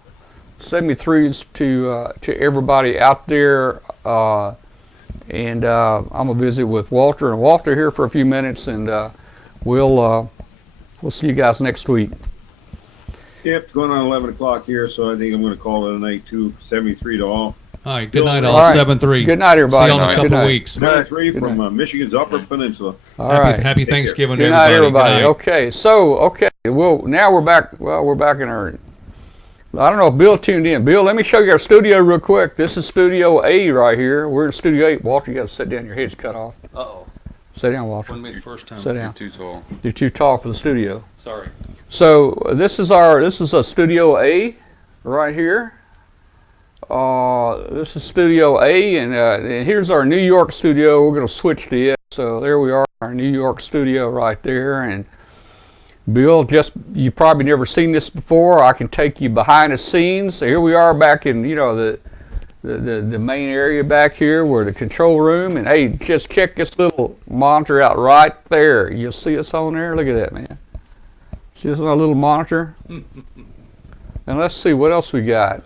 73s to everybody out there, and I'm gonna visit with Walter and Walter here for a few minutes, and we'll see you guys next week. Yep, it's going on 11 o'clock here, so I think I'm going to call it a night too. 73 to all. All right, good night, All all. right. 7-3. Good night, everybody. See you in a Good couple night. weeks. 73 Good from Michigan's Upper Peninsula. All right. Happy Thanksgiving to Good night, everybody. Good night. Okay, so now we're back. Well, we're back in our. I don't know if Bill tuned in. Bill, let me show you our studio real quick. This is Studio A right here. We're in Studio 8. Walter, you got to sit down. Your head's cut off. Uh-oh. Sit down, Walter. Wouldn't be the first time. Sit down. Too tall. You're too tall for the studio. Sorry. So this is a Studio A right here. This is Studio A, and here's our New York studio. We're going to switch to it. So there we are, our New York studio right there. And Bill, you probably never seen this before. I can take you behind the scenes. So here we are back in the main area back here where the control room. And hey, just check this little monitor out right there. You'll see us on there. Look at that, man. See this little monitor? And let's see what else we got.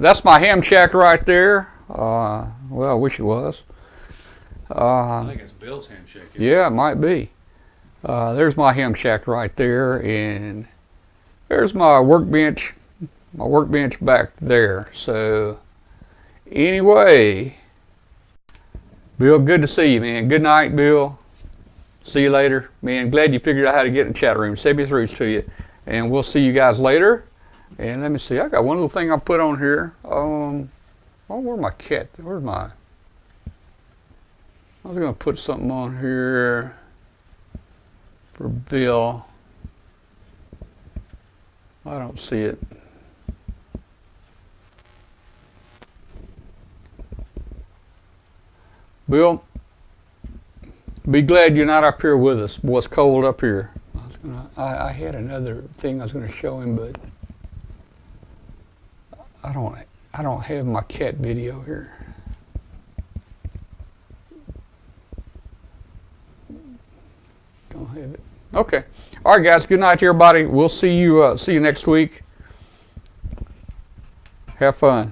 That's my ham shack right there. Well, I wish it was. I think it's Bill's handshake. Yeah, it might be. There's my ham shack right there, and there's my workbench. My workbench back there. So, anyway, Bill, good to see you, man. Good night, Bill. See you later, man. Glad you figured out how to get in the chat room. 73s to you, and we'll see you guys later. And let me see. I got one little thing I put on here. Oh, where's my cat? Where's my? I was gonna put something on here for Bill. I don't see it. Bill, be glad you're not up here with us. Boy, it's cold up here. I had another thing I was gonna show him, but I don't have my cat video here. Don't have it. Okay. All right, guys. Good night to everybody. We'll see you next week. Have fun.